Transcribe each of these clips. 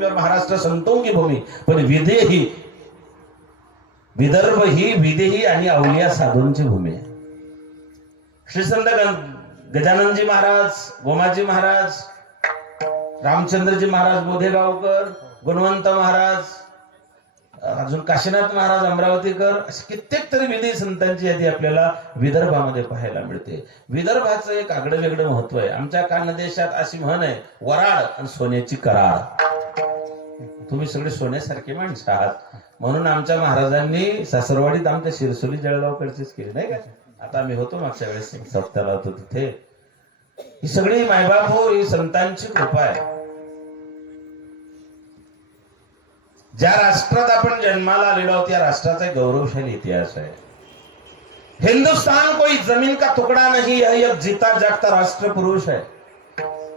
भूमि और महाराष्ट्र संतों की भूमि, पण विदेही विदर्भ ही विदेही आणि अवलिया साधूंची भूमी आहे. श्री संत गजाननजी महाराज, गोमाजी महाराज, रामचंद्रजी महाराज बोधेगावकर, गुणवंत महाराज, अजून काशीनाथ महाराज अमरावतीकर, असे कित्येक तरी विधी संतांची यादी आपल्याला विदर्भामध्ये पाहायला मिळते. विदर्भाचं एक आगळं वेगळं महत्व आहे. आमच्या खानदेशात अशी म्हण आहे, वराड आणि सोन्याची कराड. तुम्ही सगळे सोन्यासारखे माणसं आहात, म्हणून आमच्या महाराजांनी सासरवाडीत आमच्या शिरसोली जळगावकडचीच केली नाही का. आता आम्ही होतो मागच्या वेळेस सप्त्याला होतो तिथे. ही सगळी मायबाप हो, ही संतांची कृपा आहे. ज्या राष्ट्रात आपण जन्माला आलेलो आहोत, या राष्ट्राचा एक गौरवशाली इतिहास आहे. हिंदुस्तान कोई जमीन का टुकड़ा नहीं, यह एक जीता जागता राष्ट्र पुरुष है.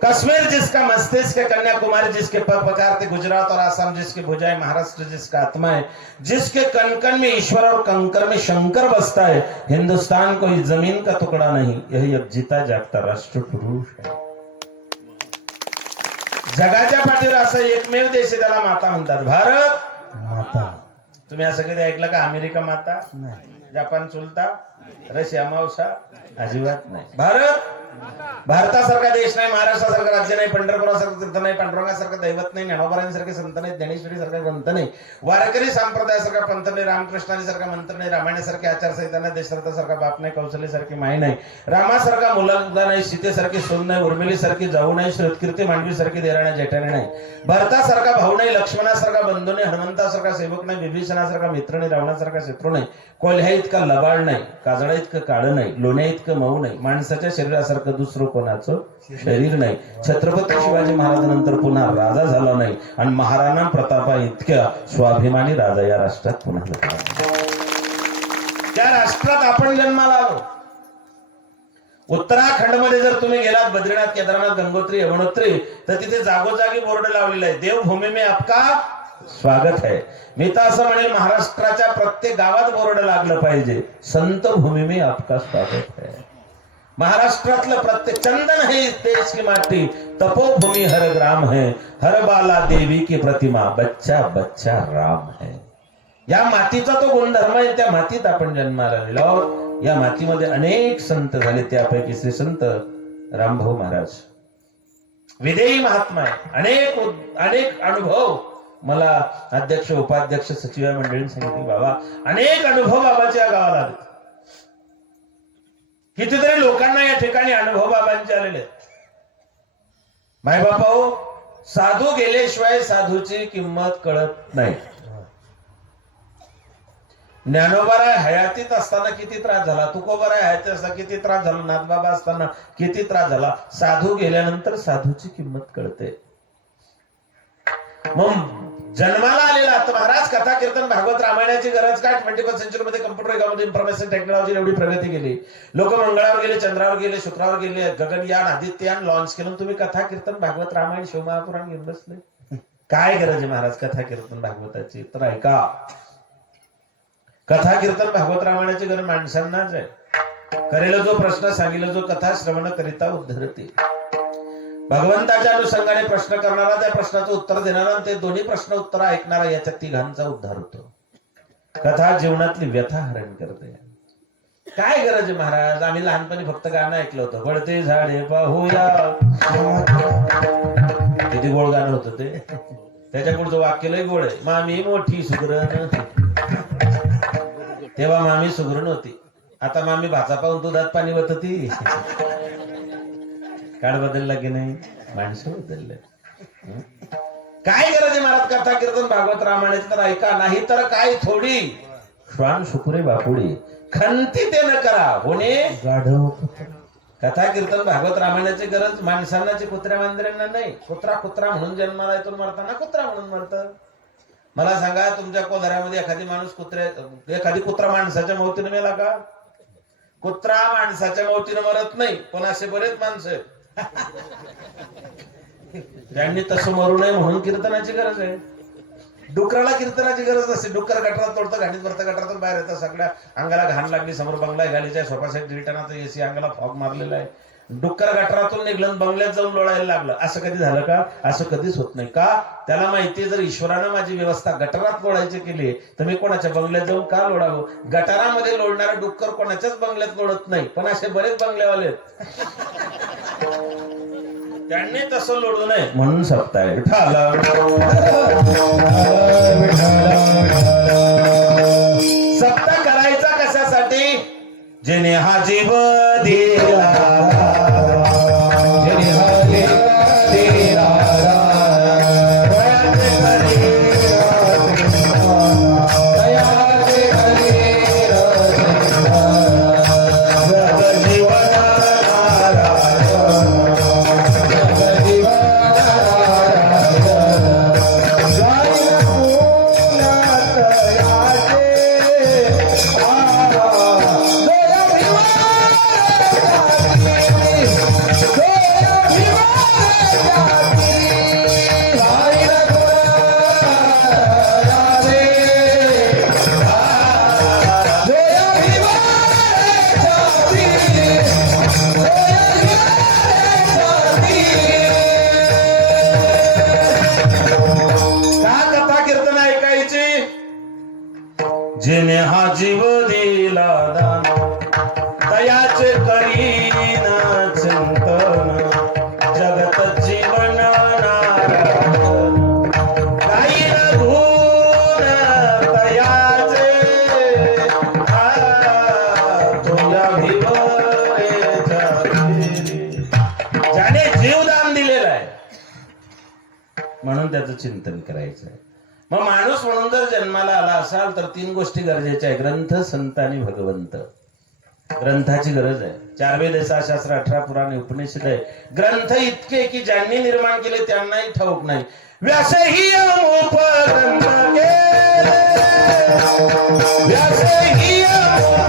कश्मीर जिसका मस्तिष्क है, कन्याकुमारी जिसके पर पकारते, गुजरात और आसाम जिसके भुजाएं, महाराष्ट्र जिसका आत्मा है, जिसके कण-कण में ईश्वर और कंकर में शंकर बसता है. हिंदुस्तान कोई जमीन का टुकड़ा नहीं, यही एक जीता जागता राष्ट्र पुरुष है. जगाच्या पाठीवर असं एकमेव देश आहे, त्याला माता म्हणतात, भारत माता. तुम्ही असं कधी ऐकलं का? अमेरिका माता नाही, जपान चुलता, रशिया मावसा, अजिबात नाही. भारत, भारतासारखा देश नाही, महाराष्ट्रासारखं राज्य नाही, पंढरपुरासारखं तीर्थ नाही, पांडुरंगासारखं दैवत नाही, ज्ञानोबारांसारखे संत नाही, ज्ञानेश्वरीसारखा ग्रंथ नाही, वारकरी संप्रदायासारखा पंथ नाही, रामकृष्णासारखा मंत्र नाही, रामायणासारखी आचारसंहिता नाही, दशरथासारखा बाप नाही, कौशल्यासारखी माय नाही, रामासारखा मुलगा नाही, सीतेसारखी सून नाही, उर्मिलीसारखी जाऊ नाही, श्रुतकीर्ती मांडवीसारखी देराण्या जेठाण्या नाही, भरतासारखा भाऊ नाही, लक्ष्मणासारखा बंधू नाही, हनुमंतासारखा सेवक नाही, विभीषणासारखा मित्र नाही, रावणासारखा शत्रू नाही, कोल्ह्या इतका लबाड नाही, काजळा इतकं काळं नाही, लोण्या इतकं मऊ नाही, माणसाच्या शरीरासारखं दुसरं कोणाचं शरीर नाही, छत्रपती शिवाजी महाराजांनंतर पुन्हा राजा झाला नाही, आणि महाराणा प्रतापा इतक्या स्वाभिमानी राजा या राष्ट्रात पुन्हा झाला. त्या राष्ट्रात आपण जन्माला आलो. उत्तराखंड मध्ये जर तुम्ही गेलात, बद्रीनाथ, केदारनाथ, गंगोत्री, यमुनोत्री, तर तिथे जागोजागी बोर्ड लावलेला आहे, देवभूमी में आपका स्वागत है. मी तर असं म्हणेल, महाराष्ट्राच्या प्रत्येक गावात बोर्ड लागलं पाहिजे, संत भूमी में आपका स्वागत है. महाराष्ट्रातलं प्रत्येक चंदन है इस देश की माटी, तपोभूमि हर ग्राम है, हर बाला देवी की प्रतिमा, बच्चा बच्चा राम है. या मातीचा तो गुणधर्म आहे, त्या मातीत आपण जन्माला आलेलो आहोत. या मातीमध्ये अनेक संत झाले, त्यापैकी श्री संत रामभाऊ महाराज विदेही महात्मा आहे. अनेक अनुभव मला अध्यक्ष, उपाध्यक्ष, सचिव मंडळींनी सांगितले, बाबा अनेक अनुभव बाबाच्या या गावाला आले. कितीतरी लोकांना या ठिकाणी अनुभव बाबांचे आलेले आहेत. मायबापा हो, साधू गेल्याशिवाय साधूची किंमत कळत नाही. ज्ञानोबाराय हयातीत असताना किती त्रास झाला, तुकोबाराय हयातीत असताना किती त्रास झाला, नाथबाबा असताना किती त्रास झाला. साधू गेल्यानंतर साधूची किंमत कळते. मग जन्माला आलेला आता महाराज कथा कीर्तन भागवत रामायणाची गरज काय? 21st सेंचुरी मध्ये कम्प्युटर युगामध्ये इन्फॉर्मेशन टेक्नॉलॉजी एवढी प्रगती केली, लोक मंगळावर गेले, चंद्रावर गेले, शुक्रावर गेले, गगनयान, आदित्ययान लॉन्च केलं, तुम्ही कथा कीर्तन भागवत रामायण शिवमहापुराण घेऊन बसले. काय गरज आहे महाराज कथा कीर्तन भागवताची? तर ऐका, कथा कीर्तन भागवत रामायणाची गरज माणसांनाच आहे. करेल जो प्रश्न सांगितलं, जो कथा श्रवण करिता उद्धरते. भगवंताच्या अनुषंगाने प्रश्न करणारा, त्या प्रश्नाचं उत्तर देणारा, ते दोन्ही प्रश्न उत्तर ऐकणारा, याच्या तिघांचा उद्धार होतो. कथा जीवनातली व्यथा हरण करते. काय गरज आहे महाराज? आम्ही लहानपणी फक्त गाणं ऐकलं होतं, वळते झाडे पाहूया, किती गोड गाणं होतं ते. त्याच्या पुढचं वाक्य लय गोड आहे, मामी मोठी सुगरण. तेव्हा मामी सुगरण होती, आता मामी भाचा पाहून दुधात पाणी वतती. काळ बदलला की नाही? माणसं बदलले. काय गरज आहे महाराज कथा कीर्तन भागवत रामायणाची? तर ऐका, नाही तर काय थोडी श्वान शुकुरे बापुडी, खंती ते न करा होणे गाढव. कथा कीर्तन भागवत रामायणाची गरज माणसांनाची, कुत्र्या मांजरांना नाही. कुत्रा कुत्रा म्हणून जन्माला येतो, मरताना कुत्रा म्हणून मरतं. मला सांगा, तुमच्या कोधाऱ्यामध्ये एखादी कुत्रा माणसाच्या मौतीने मेला का? कुत्रा माणसाच्या मौतीने मरत नाही, पण असे बरेच माणसं त्यांनी तसं मरू नये म्हणून कीर्तनाची गरज आहे. डुकराला कीर्तनाची गरज नसते. डुक्कर गटारात तोडतं, घाणीत भरतं, गटारातून बाहेर येतं, सगळ्या अंगाला घाण लागली, समोर बंगला घालीच्या, सोफा सेट रिटर्नाचं एसी, अंगाला फॉग मारलेला आहे, डुक्कर गटारातून निघलं बंगल्यात जाऊन लोळायला लागलं. असं कधी झालं का? असं कधीच होत नाही. का? त्याला माहितीये जर ईश्वरानं माझी व्यवस्था गटारात लोळायची केली तर मी कोणाच्या बंगल्यात जाऊन का लोळावं? गटारामध्ये लोळणारा डुक्कर कोणाच्याच बंगल्यात लोळत नाही. पण असे बरेच बंगल्यावाले त्यांनी तसं लोळू नये म्हणून सप्ताह सप्ताह करायचा कशासाठी? जेने हा जीव दिला, जेने हा जीव दिला, जेने हा जीव दिला दान, तयाचे करीन चिंतन, जगत जीवन नारायण, काही न गुण तयाचे, तुझ्या भिवरे जाती. ज्याने जीवदान दिलेलं आहे म्हणून त्याचं चिंतन करायचं आहे. मग माणूस म्हणून जर जन्माला आला असाल तर 3 गोष्टी गरजेच्या आहे: ग्रंथ, संत आणि भगवंत. ग्रंथाची गरज आहे. 4 वेद, 6 शास्त्र, 18 पुराण, उपनिषद आहे. ग्रंथ इतके की ज्यांनी निर्माण केले त्यांनाही ठाऊक नाही. व्यासही उपग्रंथ केले, व्यासही उपग्रंथ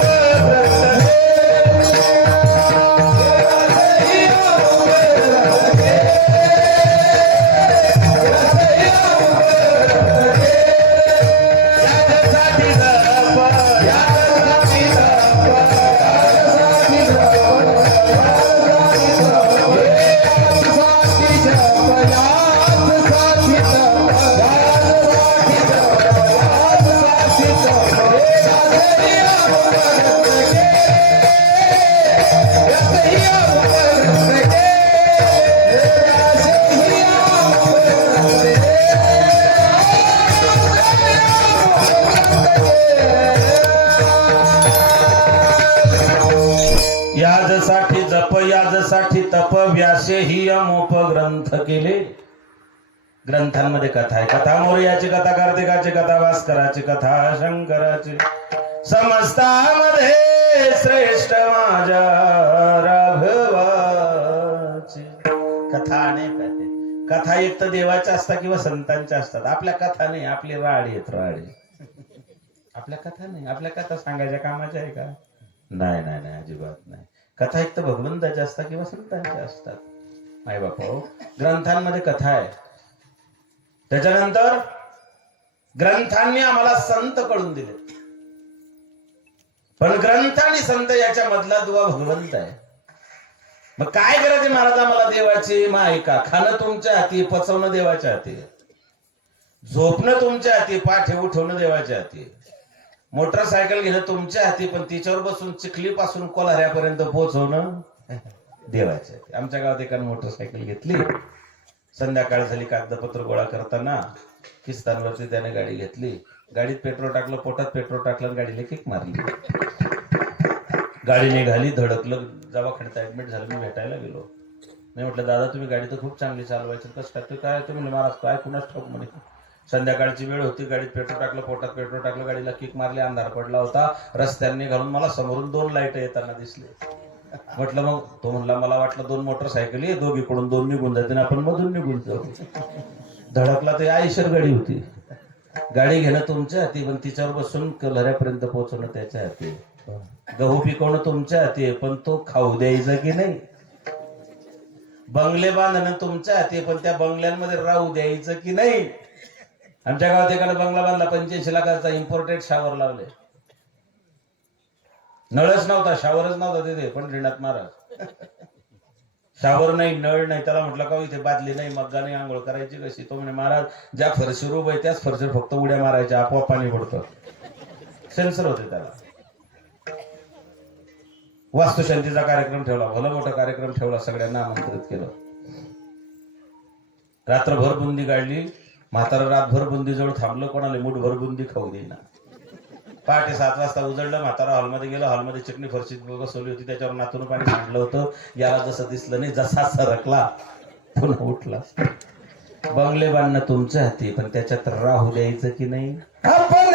याजसाठी जप, याजसाठी तप, व्यासे ही अमोप ग्रंथ केले. ग्रंथांमध्ये कथा आहे. कथा मोरयाची कथा, कार्तिकाची कथा, भास्कराची कथा, शंकराची, समस्तामध्ये श्रेष्ठ माझ्या राघवाची. कथा अनेक आहे. कथा एक तर देवाच्या असतात किंवा संतांच्या असतात. आपल्या कथा नाही, आपली राडी आहेत, राडी. आपल्या कथा नाही. आपल्या कथा सांगायच्या कामाच्या आहे का? नाही नाही नाही, अजिबात नाही. कथा एक तर भगवंताच्या असतात किंवा संतांच्या असतात. माय बापा, ग्रंथांमध्ये कथा आहे. त्याच्यानंतर ग्रंथांनी आम्हाला संत कळून दिले. पण ग्रंथ आणि संत याच्या मधला दुवा भगवंत आहे. मग काय गरज आहे महाराज आम्हाला देवाची? मग ऐका, खाणं तुमच्या हाती, पचवणं देवाच्या हाती, झोपणं तुमच्या हाती, पाठ उठवणं देवाच्या हाती, मोटरसायकल घेणं तुमच्या हाती, पण तिच्यावर बसून चिखलीपासून कोल्हाऱ्यापर्यंत पोहोचवणं देवाच्या हाती. आमच्या गावात एकाने मोटरसायकल घेतली. संध्याकाळ झाली, कागदपत्र गोळा करताना किस्तानवरती त्याने गाडी घेतली. गाडीत पेट्रोल टाकलं, पोटात पेट्रोल टाकलं, गाडीला किक मारली. गाडी निघाली, धडकलं. दवाखान्यात ऍडमिट झालं. मी भेटायला गेलो. मी म्हटलं, दादा तुम्ही गाडी तर खूप चांगली चालवायची, कसं काय? काय तुम्ही? महाराज काय कुणाच ठाऊक म्हणे. संध्याकाळची वेळ होती, गाडीत पेट्रोल टाकलं, पोटात पेट्रोल टाकलं, गाडीला किक मारली, अंधार पडला होता. रस्त्यांनी घालून मला समोरून 2 लाईट येताना दिसले. म्हटलं मग? तो म्हणला, मला वाटलं 2 मोटरसायकल आहे, दोघीकडून 2 निघून जाते, आपण मधून निघून जाऊ. धडकला तर आयशर गाडी होती. गाडी घेणं तुमच्या हाती, पण तिच्यावर बसून कल्हऱ्यापर्यंत पोहोचवणं त्याच्या हाती. गहू पिकवणं तुमच्या हाती, पण तो खाऊ द्यायचा की नाही. बंगले बांधणं तुमच्या हाती, पण त्या बंगल्यांमध्ये राहू द्यायचं की नाही. आमच्या गावात एकाने बंगला बांधला, 85 लाखाचा, इम्पोर्टेड शावर लावले. नळच नव्हता, शावरच नव्हता तिथे. पंढरीनाथ महाराज शावर नाही, नळ नाही. त्याला म्हटलं का इथे बादली नाही, मग्गा नाही, आंघोळ करायची कशी? तो म्हणे महाराज ज्या फरशीवर उभं आहे त्याच फरशीवर फक्त उड्या मारायच्या, आपोआप पाणी पडतं. सेन्सर होते त्याला. वास्तुशांतीचा कार्यक्रम ठेवला, भला मोठा कार्यक्रम ठेवला, सगळ्यांना आमंत्रित केलं. रात्रभर बुंदी काढली. म्हातारा रातभर बुंदीजवळ थांबलं, कोणाला मुठभर बुंदी खाऊ देईना. पहाटे 7 वाजता उजळलं. म्हातारा हॉलमध्ये गेलं. हॉलमध्ये चटणी फरशी बसवली होती, त्याच्यावर नातून पाणी सांडलं होतं. याला जसं दिसलं नाही, जसा सरकला पुन्हा उठला. बंगले बांधणं तुमच्या हाती, पण त्याच्यात राहू द्यायचं की नाही? आपण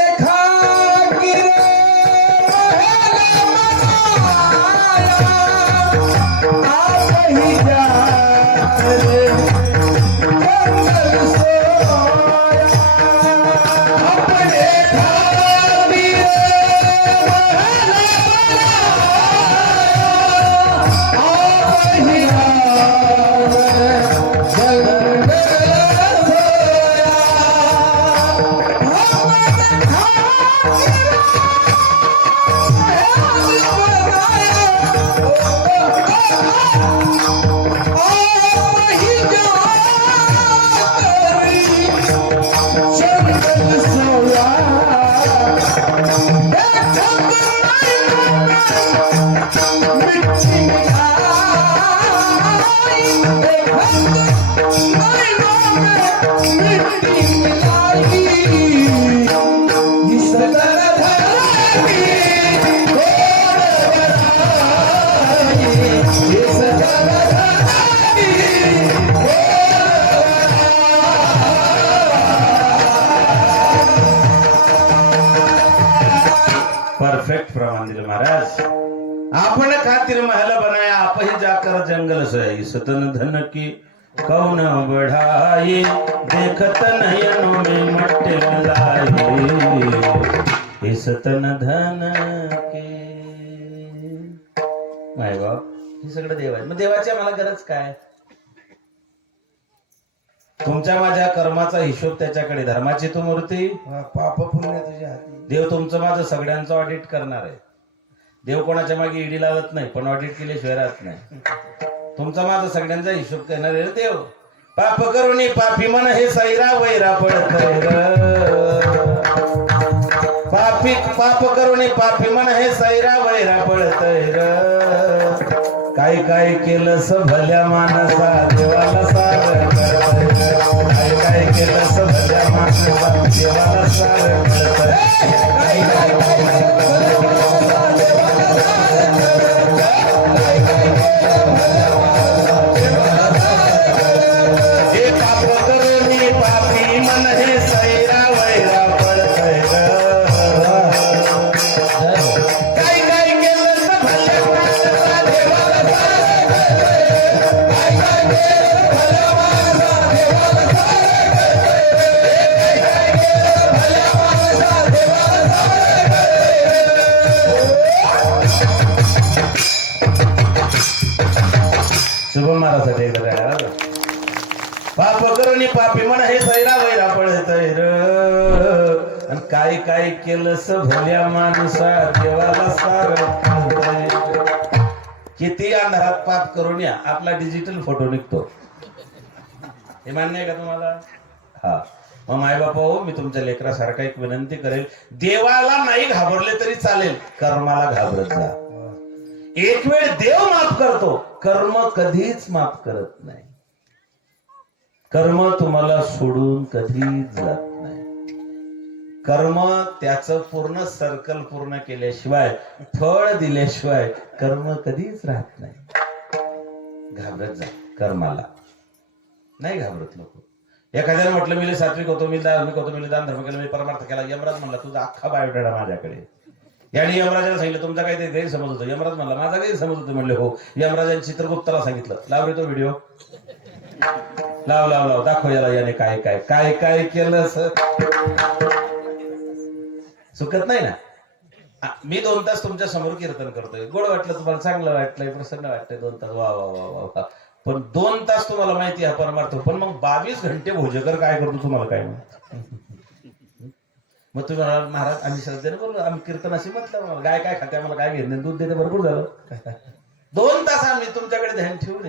परफेक्ट प्रमाण दिलं महाराज. आपण खातिर महल बनाया, आप ही जाकर जंगल सोई. सतन धन की कौन बढ़ाई, देखत नयनों में मट्टे लाई. सतन धन के माय बाप, हे सगळं देव आहे. मग देवाची आम्हाला गरज काय? तुमच्या माझ्या कर्माचा हिशोब त्याच्याकडे. धर्माची तू मूर्ती, पाप पुण्य तुझ्या हाती. देव तुमचं माझं सगळ्यांचं ऑडिट करणार आहे. देव कोणाच्या मागे ईडी लावत नाही, पण ऑडिट केल्याशिवाय राहत नाही. तुमचा माझा सगळ्यांचा हिशोब करणार आहे देव. पाप करून पापी मन हे सैरा वैरा पडत. पापी पाप करून पापी मन हे सैरा वैरा पडत. काय काय केलंस भल्या मानसा देवाला सार. काय काय केलंस भल्या मानसा देवाला सार. काय काय शुभम महाराजसाठी एकदा पाप करून पापी मन हे सैरा वैरा पडत. आणि काय काय केलंस भल्या माणसा देवाला सार. किती अंधारात पाप करून या, आपला डिजिटल फोटो निघतो. हे मान्य आहे का तुम्हाला? हा. मग माय बापा हो, मी तुमच्या लेकरासारखा एक विनंती करेल, देवाला नाही घाबरले तरी चालेल, कर्माला घाबरत जा. एक वेळ देव माफ करतो, कर्म कधीच माफ करत नाही. कर्म तुम्हाला सोडून कधीच जात नाही. कर्म त्याचं पूर्ण सर्कल पूर्ण केल्याशिवाय, फळ दिल्याशिवाय कर्म कधीच राहत नाही. घाबरत जा कर्माला, नाही घाबरत लोक. एखाद्याने म्हटलं मी सात्विक होतो, मी धार्मिक होतो, मी दान धर्म केलं, मी परमार्थ केला. यमराज म्हणला तुझा अख्खा बायोडाटा माझ्याकडे. याने यमराजाला सांगितलं तुमचा काही गैरसमज होतो. यमराज म्हणला माझा गैरसमज होतो. म्हणले हो. यमराजांनी चित्रगुप्ताला सांगितलं लाव रे तो व्हिडिओ, लाव लाव लाव, दाखव याला याने काय काय काय काय केलं. चुकत नाही ना. मी 2 तास तुमच्या समोर कीर्तन करतोय, गोड वाटलं तुम्हाला, चांगलं वाटलंय, प्रसन्न वाटतंय 2 तास, वा वा वा वा वा. पण 2 तास तुम्हाला माहिती आहे परमार्थ. पण मग 22 घंटे भोजकर काय करतो तुम्हाला काय माहिती? मग तुम्ही महाराज आम्ही श्रद्धेने बोललो, आम्ही कीर्तन अशी म्हटलं, काय खाते आम्हाला काय घेणं, दूध देते भरपूर झालं. 2 तास आम्ही तुमच्याकडे ध्यान ठेवून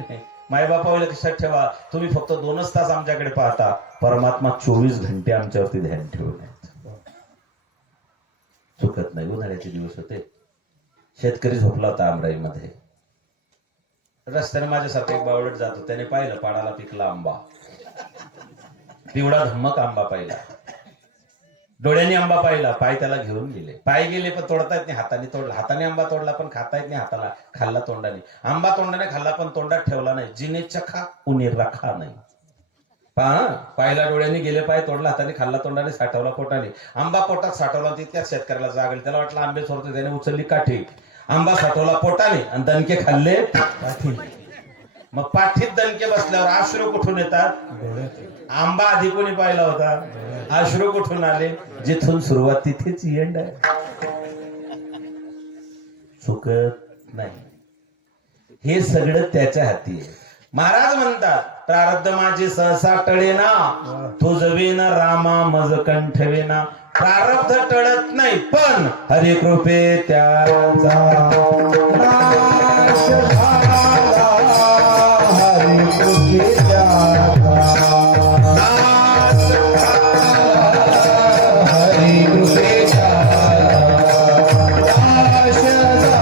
मायबापा लक्षात ठेवा, तुम्ही फक्त 2च तास आमच्याकडे पाहता, परमात्मा 24 घंटे आमच्यावरती ध्यान ठेवून आहेत. चुकत नाही. उन्हाळ्याचे दिवस होते, शेतकरी झोपला होता आमराईमध्ये. रस्त्याने माझ्यासारखा एक बावळट जातो, त्याने पाहिलं पाडाला पिकला आंबा, पिवळा धम्मक आंबा पाहिला, डोळ्यांनी आंबा पाहिला, पाय त्याला घेऊन गेले. पाय गेले पण तोडता येत नाही, हाताने तोडला. हाताने आंबा तोडला पण खाता येत नाही हाताला, खाल्ला तोंडाने. आंबा तोंडाने खाल्ला पण तोंडात ठेवला नाही. जिने चखा उन्हे राखा नाही. पायला डोळ्यांनी गेले, पाय तोडला, हाताने खाल्ला, तोंडाने साठवला, पोटाने. आंबा पोटात साठवला, तितक्याच शेतकऱ्याला जाग आली. त्याला वाटलं आंबे चोरतो, त्याने उचलली काठी, आंबा साठवला पोटाने आणि दणके खाल्ले पाठीने. मग पाठीत दणके बसल्यावर अश्रू कुठून येतात? आंबा आधी कोणी पाहिला होता? अश्रू कुठून आले? जिथून सुरुवात तिथेच एंड आहे. चुकत नाही. हे सगळं त्याच्या हाती आहे. महाराज म्हणतात, प्रारब्ध माझे सहसा टळेना, तुझवेना रामा मज कंठवेना. प्रारब्ध टळत नाही, पण हरी कृपे त्याचा नाश झाला. हरी कृपे त्याचा नाश झाला. हरी कृपे त्याचा नाश झाला.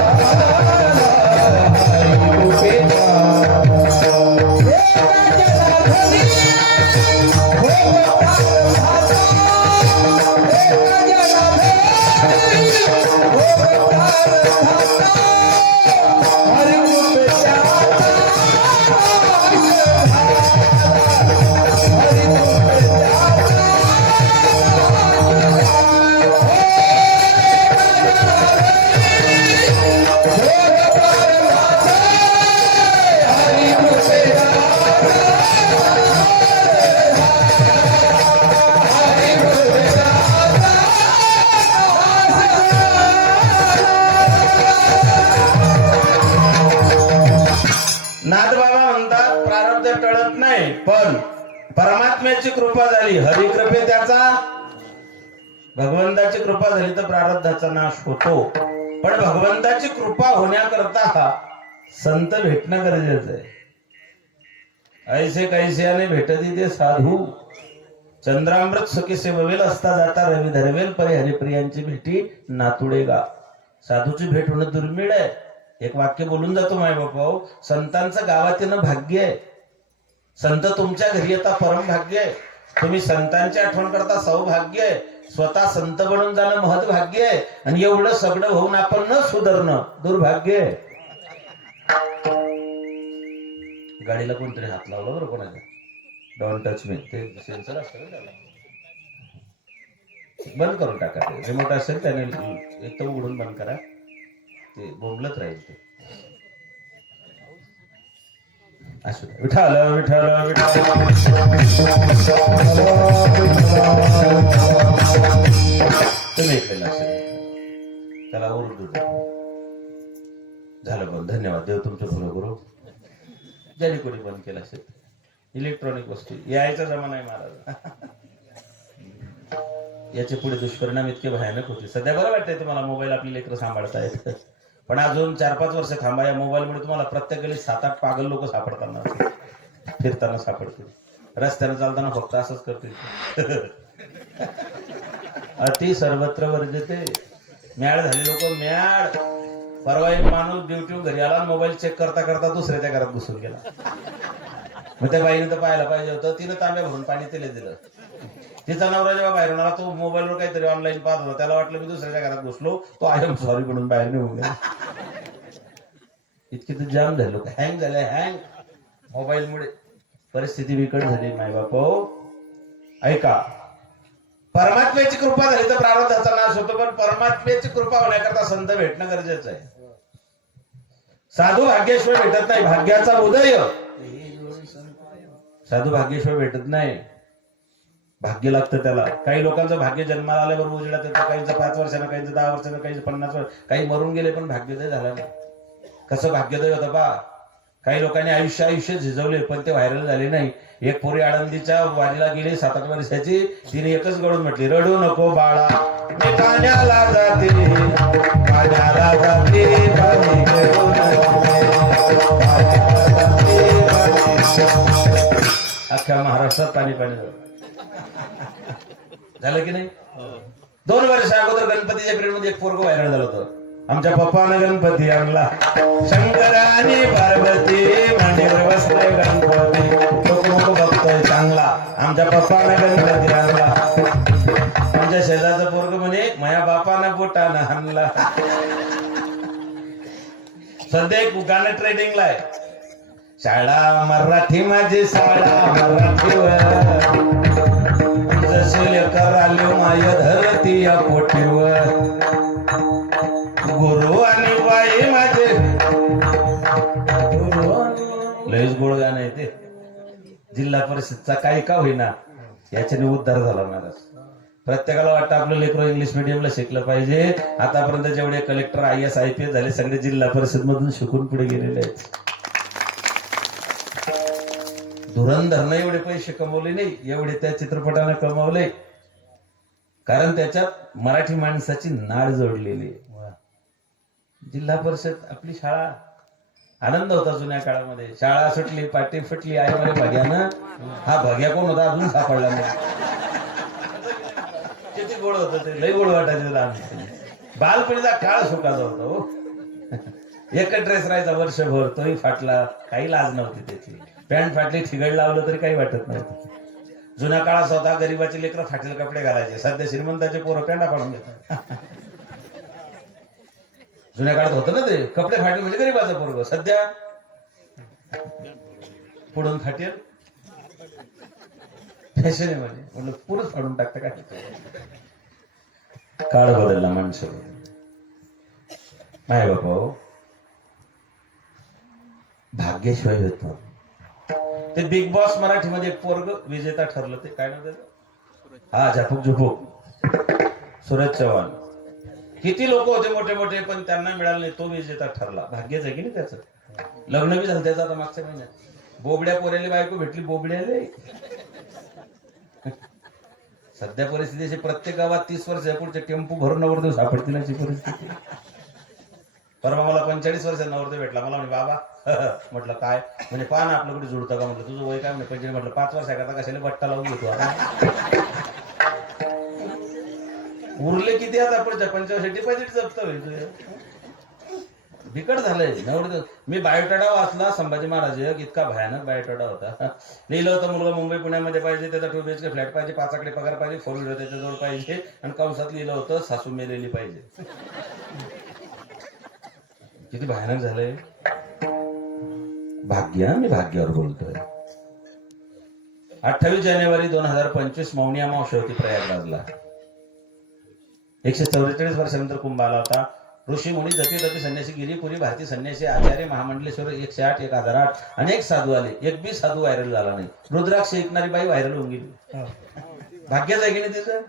हरी कृपे नाथबाबा म्हणतात, प्रारब्ध टळत नाही, पण परमात्म्याची कृपा झाली. हरी कृपे त्याचा, भगवंताची कृपा झाली तर प्रारब्धाचा नाश होतो. पण भगवंताची कृपा होण्याकरता संत भेटणं गरजेचं आहे. ऐसे कैसेने भेटती ते साधू, चंद्रामृत सुखीसे बवेल असता जाता रवी धरवेल, परे हरिप्रियांची भेटी नातुडेगा. साधूची भेट होणं दुर्मिळ आहे. एक वाक्य बोलून जातो माय बापा, संतांचं गावात येणं भाग्य आहे. संत तुमच्या घरी येता परम भाग्य आहे. तुम्ही संतांची आठवण करता सौभाग्य आहे. स्वतः संत बनून जाणं महत्भाग्य आहे. आणि एवढं सगळं होऊन आपण न सुधारणं दुर्भाग्य आहे. गाडीला कोणतरी हात लावला बरं कोणाच्या, डोंट टच मी. ते सेन्सर असतं ना, बंद करून टाका. ते रिमोट असेल त्याने एक तर उघडून बंद करा, ते बोंबलत राहील. ते असू द्या. विठाल विठाल विठाल. तुम्ही ऐकलेलं असेल, त्याला ओरडू झालं बंद. धन्यवाद. देव तुमचं भलं करू. ज्याने कोणी बंद केलं असेल. इलेक्ट्रॉनिक वस्तू यायचा जमाना आहे महाराज. याचे पुढे दुष्परिणाम इतके भयानक होते. सध्या बरं वाटतंय तुम्हाला, मोबाईल आपली लेकरं सांभाळता येत, पण अजून 4-5 वर्ष थांबा. या मोबाईलमुळे तुम्हाला प्रत्येक गलीत 7-8 पागल लोक सापडताना, फिरताना सापडतील. रस्त्यानं चालताना फक्त असंच करतील. अति सर्वत्र वर्जते. मॅड झाली लोक, मॅड. परवा एक माणूस ड्युटी घरी आला, मोबाईल चेक करता करता दुसऱ्याच्या घरात घुसून गेला. मग त्या बाईने तर पाहायला पाहिजे होतं. तिनं तांब्या भरून पाणी तिला दिलं. तिचा नवरा जेव्हा बाहेरून आला, तो मोबाईलवर काहीतरी ऑनलाईन पाहत होता. त्याला वाटलं मी दुसऱ्याच्या घरात घुसलो, तो आय एम सॉरी म्हणून बाहेर निघून गेला. इतके तर जाम झाले लोक, हँग झाले, हँग. मोबाईलमुळे परिस्थिती बिकट झाली. मायबाप ऐका, परमात्म्याची कृपा झाली तर प्रारब्धाचा नाश होतो. पण परमात्म्याची कृपा होण्याकरता संत भेटणं गरजेचं आहे. साधू भाग्येश्वर भेटत नाही, भाग्याचा उदय. साधू भाग्येश्वर भेटत नाही, भाग्य लागतं त्याला. काही लोकांचं भाग्य जन्माला आल्याबरोबर उजेडात येतं. काहींचं 5 वर्षानं, काहींचं 10 वर्षानं, काहींचं 50 वर्ष, काही मरून गेले पण भाग्योदय झाला नाही. कसं भाग्योदय होतं पा. काही लोकांनी आयुष्य झिजवले पण ते व्हायरल झाले नाही. एक पोरी आळंदीच्या वारीला गेली 7-8 वर्षाची. तिने एकच गळून म्हटली, रडू नको बाळा, मी पाण्याला जाते, पाण्याला जाते, पाणी घेऊन जाते, पाण्याला जाते, अख्ख्या महाराष्ट्रात पाणी पाणी झालं की नाही. 2 वर्ष अगोदर गणपतीच्या पिरियड मध्ये एक पोरग व्हायरल झालं होतं. आमच्या पप्पानं गणपती आणला, शंकर आणि पार्वती मांडीवर बसलाय गणपती. लोक बघतोय चांगला, आमच्या पप्पानं गणपती आणला. आमच्या शेजारचं पोरग म्हणे माझ्या बापानं बोटानं आणला. सध्या एक गाणं ट्रेडिंगला आहे, शाळा मराठी माझी शाळा मराठीवर, जसे लेकर आले माय धरती या पोटीवर, गुरु आणि बाई माझे. लयच गोड गाणं आहे ते. जिल्हा परिषदचा काही का होईना याच्याने उद्धार झाला महाराज. प्रत्येकाला वाटतं आपलं लेकरं इंग्लिश मिडियमला शिकलं पाहिजे. आतापर्यंत जेवढे कलेक्टर IAS IPS झाले सगळे जिल्हा परिषद मधून शिकून पुढे गेलेले आहेत. धुरंधरनं एवढे पैसे कमवले नाही एवढे त्या चित्रपटाने कमवले, कारण त्याच्यात मराठी माणसाची नाळ जोडलेली आहे. जिल्हा परिषद आपली शाळा, आनंद होता जुन्या काळामध्ये. शाळा सुटली, पाटी फुटली, आई म्हणे भग्यानं. हा भग्या कोण होता अजून सापडला नाही. किती गोड होत ते, लय गोड वाटायचं लहान. बालपणीचा काळ सुखाचा होता हो. एकच ड्रेस राहायचा वर्षभर, तोही फाटला, काही लाज नव्हती त्याची. पॅन्ट फाटली, ठिगड लावलं तरी काही वाटत नव्हतं. जुन्या काळात स्वतः गरीबाची लेकरं फाटलेले कपडे घालायचे. सध्या श्रीमंताचे पोरं पॅन्टा काढून घेतात. जुन्या काळात होतं ना ते, कपडे फाटले म्हणजे गरीबाचं पोरग. सध्या पुढून फाटेल फॅशन आहे म्हणे, म्हणलं पुरंच फाडून टाकतं काय. काळ बदलला, माणसं माय बापा हो. भाग्यशिवाय होत. ते बिग बॉस मराठीमध्ये एक पोरग विजेता ठरलं. ते काय नाव त्याचं? हा, झापूक झुपूक, सूरज चव्हाण. किती लोक होते मोठे मोठे, पण त्यांना मिळालं नाही. तो विजेता ठरला. भाग्यच आहे की नाही त्याचं. लग्न बी झालं त्याचं आता मागच्या महिन्यात. बोबड्या पोऱ्याला बायको भेटली, बोबड्याले. सध्या परिस्थिती प्रत्येक गावात 30 वर्ष पुढचे टेम्पो भरून नवरदेव सापडतील अशी परिस्थिती. परवा मला 45 वर्षांना नवरदेव भेटला. मला म्हणे बाबा, म्हटलं काय? म्हणजे पहा ना आपलं कुठे जुळतं का. म्हटलं तुझं वय काय? म्हणजे 45. म्हटलं 5 वर्षाकरता कशाला बट्टा लावून घेतो आता. उरले किती आता पुढच्या 45 डिपॉझिट जप्त होईल. बिकट झालंय नवरदेव. मी बायोटाडा वाचला, संभाजी महाराज इतका भयानक बायोटाडा होता. लिहिलं होतं मुलगा मुंबई पुण्यामध्ये पाहिजे, त्याचा 2 BHK फ्लॅट पाहिजे, 5 आकडे पगार पाहिजे, 4 व्हीलर त्याच्याजवळ पाहिजे, आणि कंसात लिहिलं होतं सासू मेलेली पाहिजे. किती भयानक झालंय. भाग्य, मी भाग्यावर बोलतोय. 28 जानेवारी 2025 मौनी अमावस्या होती प्रयागराजला. 144 वर्षानंतर कुंभ आला होता. ऋषी मुनी, जपी तपी, संन्यासी, गिरीपुरी, भारतीय संन्यासी, आचार्य, महामंडलेश्वर 108, 1008, अनेक साधू आले. एक बी साधू व्हायरल झाला नाही. रुद्राक्ष ऐकणारी बाई व्हायरल होऊन गेली. भाग्यच आहे की नाही तिचं.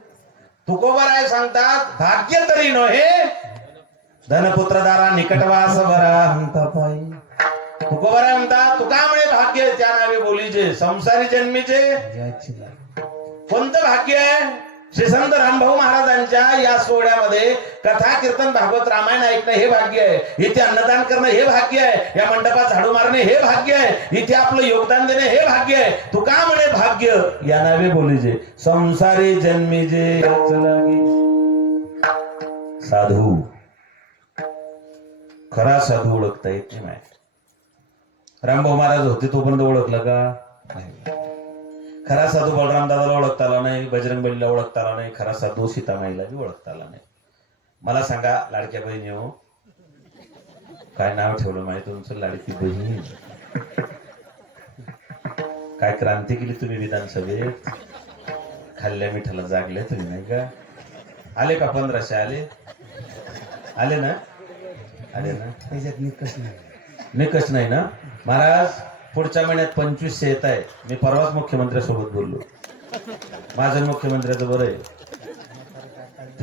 तुकोबाराय सांगतात, भाग्य तरी नव्हे धनपुत्रदारा निकटवास बरा म्हणता पायी. तुकोबाराय म्हणतात, तुकामुळे भाग्य त्या नावे बोलीचे, संसारी जन्मीचे कोणतं भाग्य आहे. श्री संत रामभाऊ महाराजांच्या या सोहळ्यामध्ये कथा कीर्तन भागवत रामायण ऐकणं हे भाग्य आहे. इथे अन्नदान करणं हे भाग्य आहे. या मंडपात झाडू मारणे हे भाग्य आहे. इथे आपलं योगदान देणे हे भाग्य आहे. तू का म्हणे भाग्य या नावे बोलीजे, संसारी जन्मीजे साधू. खरा साधू ओळखता येत नाही. रामभाऊ महाराज होते तोपर्यंत ओळखलं का? खरा साधू बलराम दादाला ओळखता आला नाही, बजरंग बलीला ओळखता आला नाही, खरा साधू सीतामाईला बी ओळखता आला नाही. मला सांगा लाडक्या बहिणी हो, काय नाव ठेवलं माहिती तुमचं? लाडकी बहीण. काय क्रांती केली तुम्ही विधानसभेत. खाल्ल्या मिठाला जागले तुम्ही नाही का? आले का 1500? आले ना? आले ना? त्याच्यात निकष नाही ना महाराज. पुढच्या महिन्यात 2500 येत आहे. मी परवाच मुख्यमंत्र्यासोबत बोललो. माझं मुख्यमंत्र्याचं बरं आहे.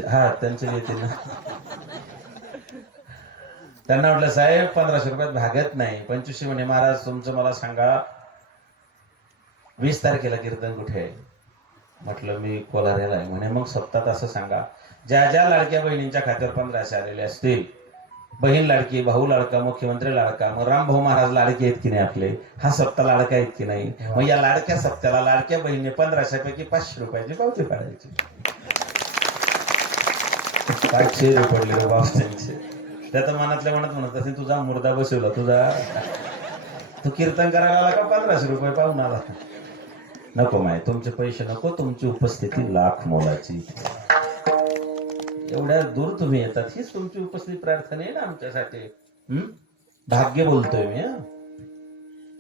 हा, त्यांचं येते ना. त्यांना म्हटलं साहेब 1500 रुपयात भागत नाही. 2500 म्हणे महाराज तुमचं मला सांगा 20 तारखेला कीर्तन कुठे आहे? म्हटलं मी कोलाऱ्याला आहे. म्हणे मग सप्ताहात असं सांगा, ज्या ज्या लाडक्या बहिणींच्या खात्यावर 1500 आलेले असतील बहीण लाडकी, भाऊ लाडका, मुख्यमंत्री लाडका, मग रामभाऊ महाराज लाडके आहेत की नाही आपले, हा सप्ता लाडका आहेत की नाही. मग या लाडक्या सप्त्याला लाडक्या बहिणीने 1500 पैकी 500 रुपयाची पावती काढायची. 500 रुपये पडले बाबा. त्यात मनातल्या मनात म्हणत असेल तुझा मुर्दा बसवला, तुझा तू कीर्तन करायला आला का 1500 रुपये पाहून आला. नको माय, तुमचे पैसे नको, तुमची उपस्थिती लाख मोलाची. एवढ्या दूर तुम्ही येतात, हीच तुमची उपस्थिती प्रार्थना आहे ना आमच्यासाठी. भाग्य बोलतोय मी.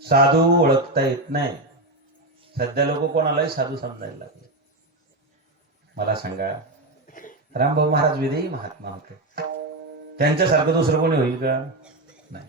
साधू ओळखता येत नाही. सध्या लोक कोणालाही साधू समजायला लागले. मला सांगा, रामभाऊ महाराज विदेही महात्मा होते, त्यांच्यासारखं दुसरं कोणी होईल का? नाही.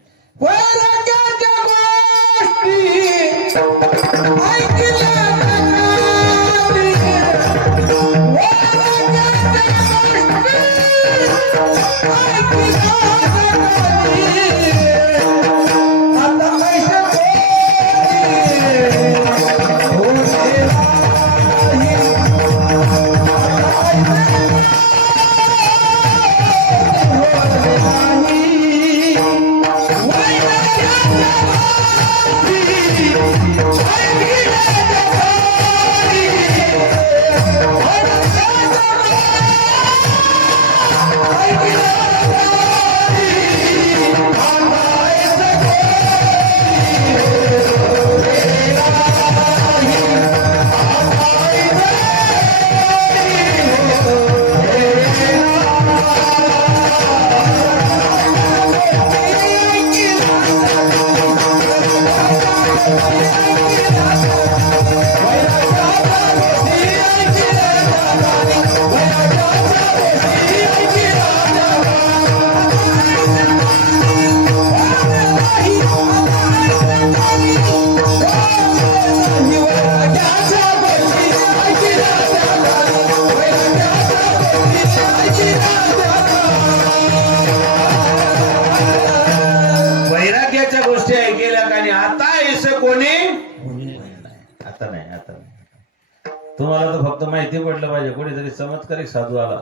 तुम्हाला तर फक्त माहिती पडलं पाहिजे, कोणीतरी चमत्कारिक साधू आला.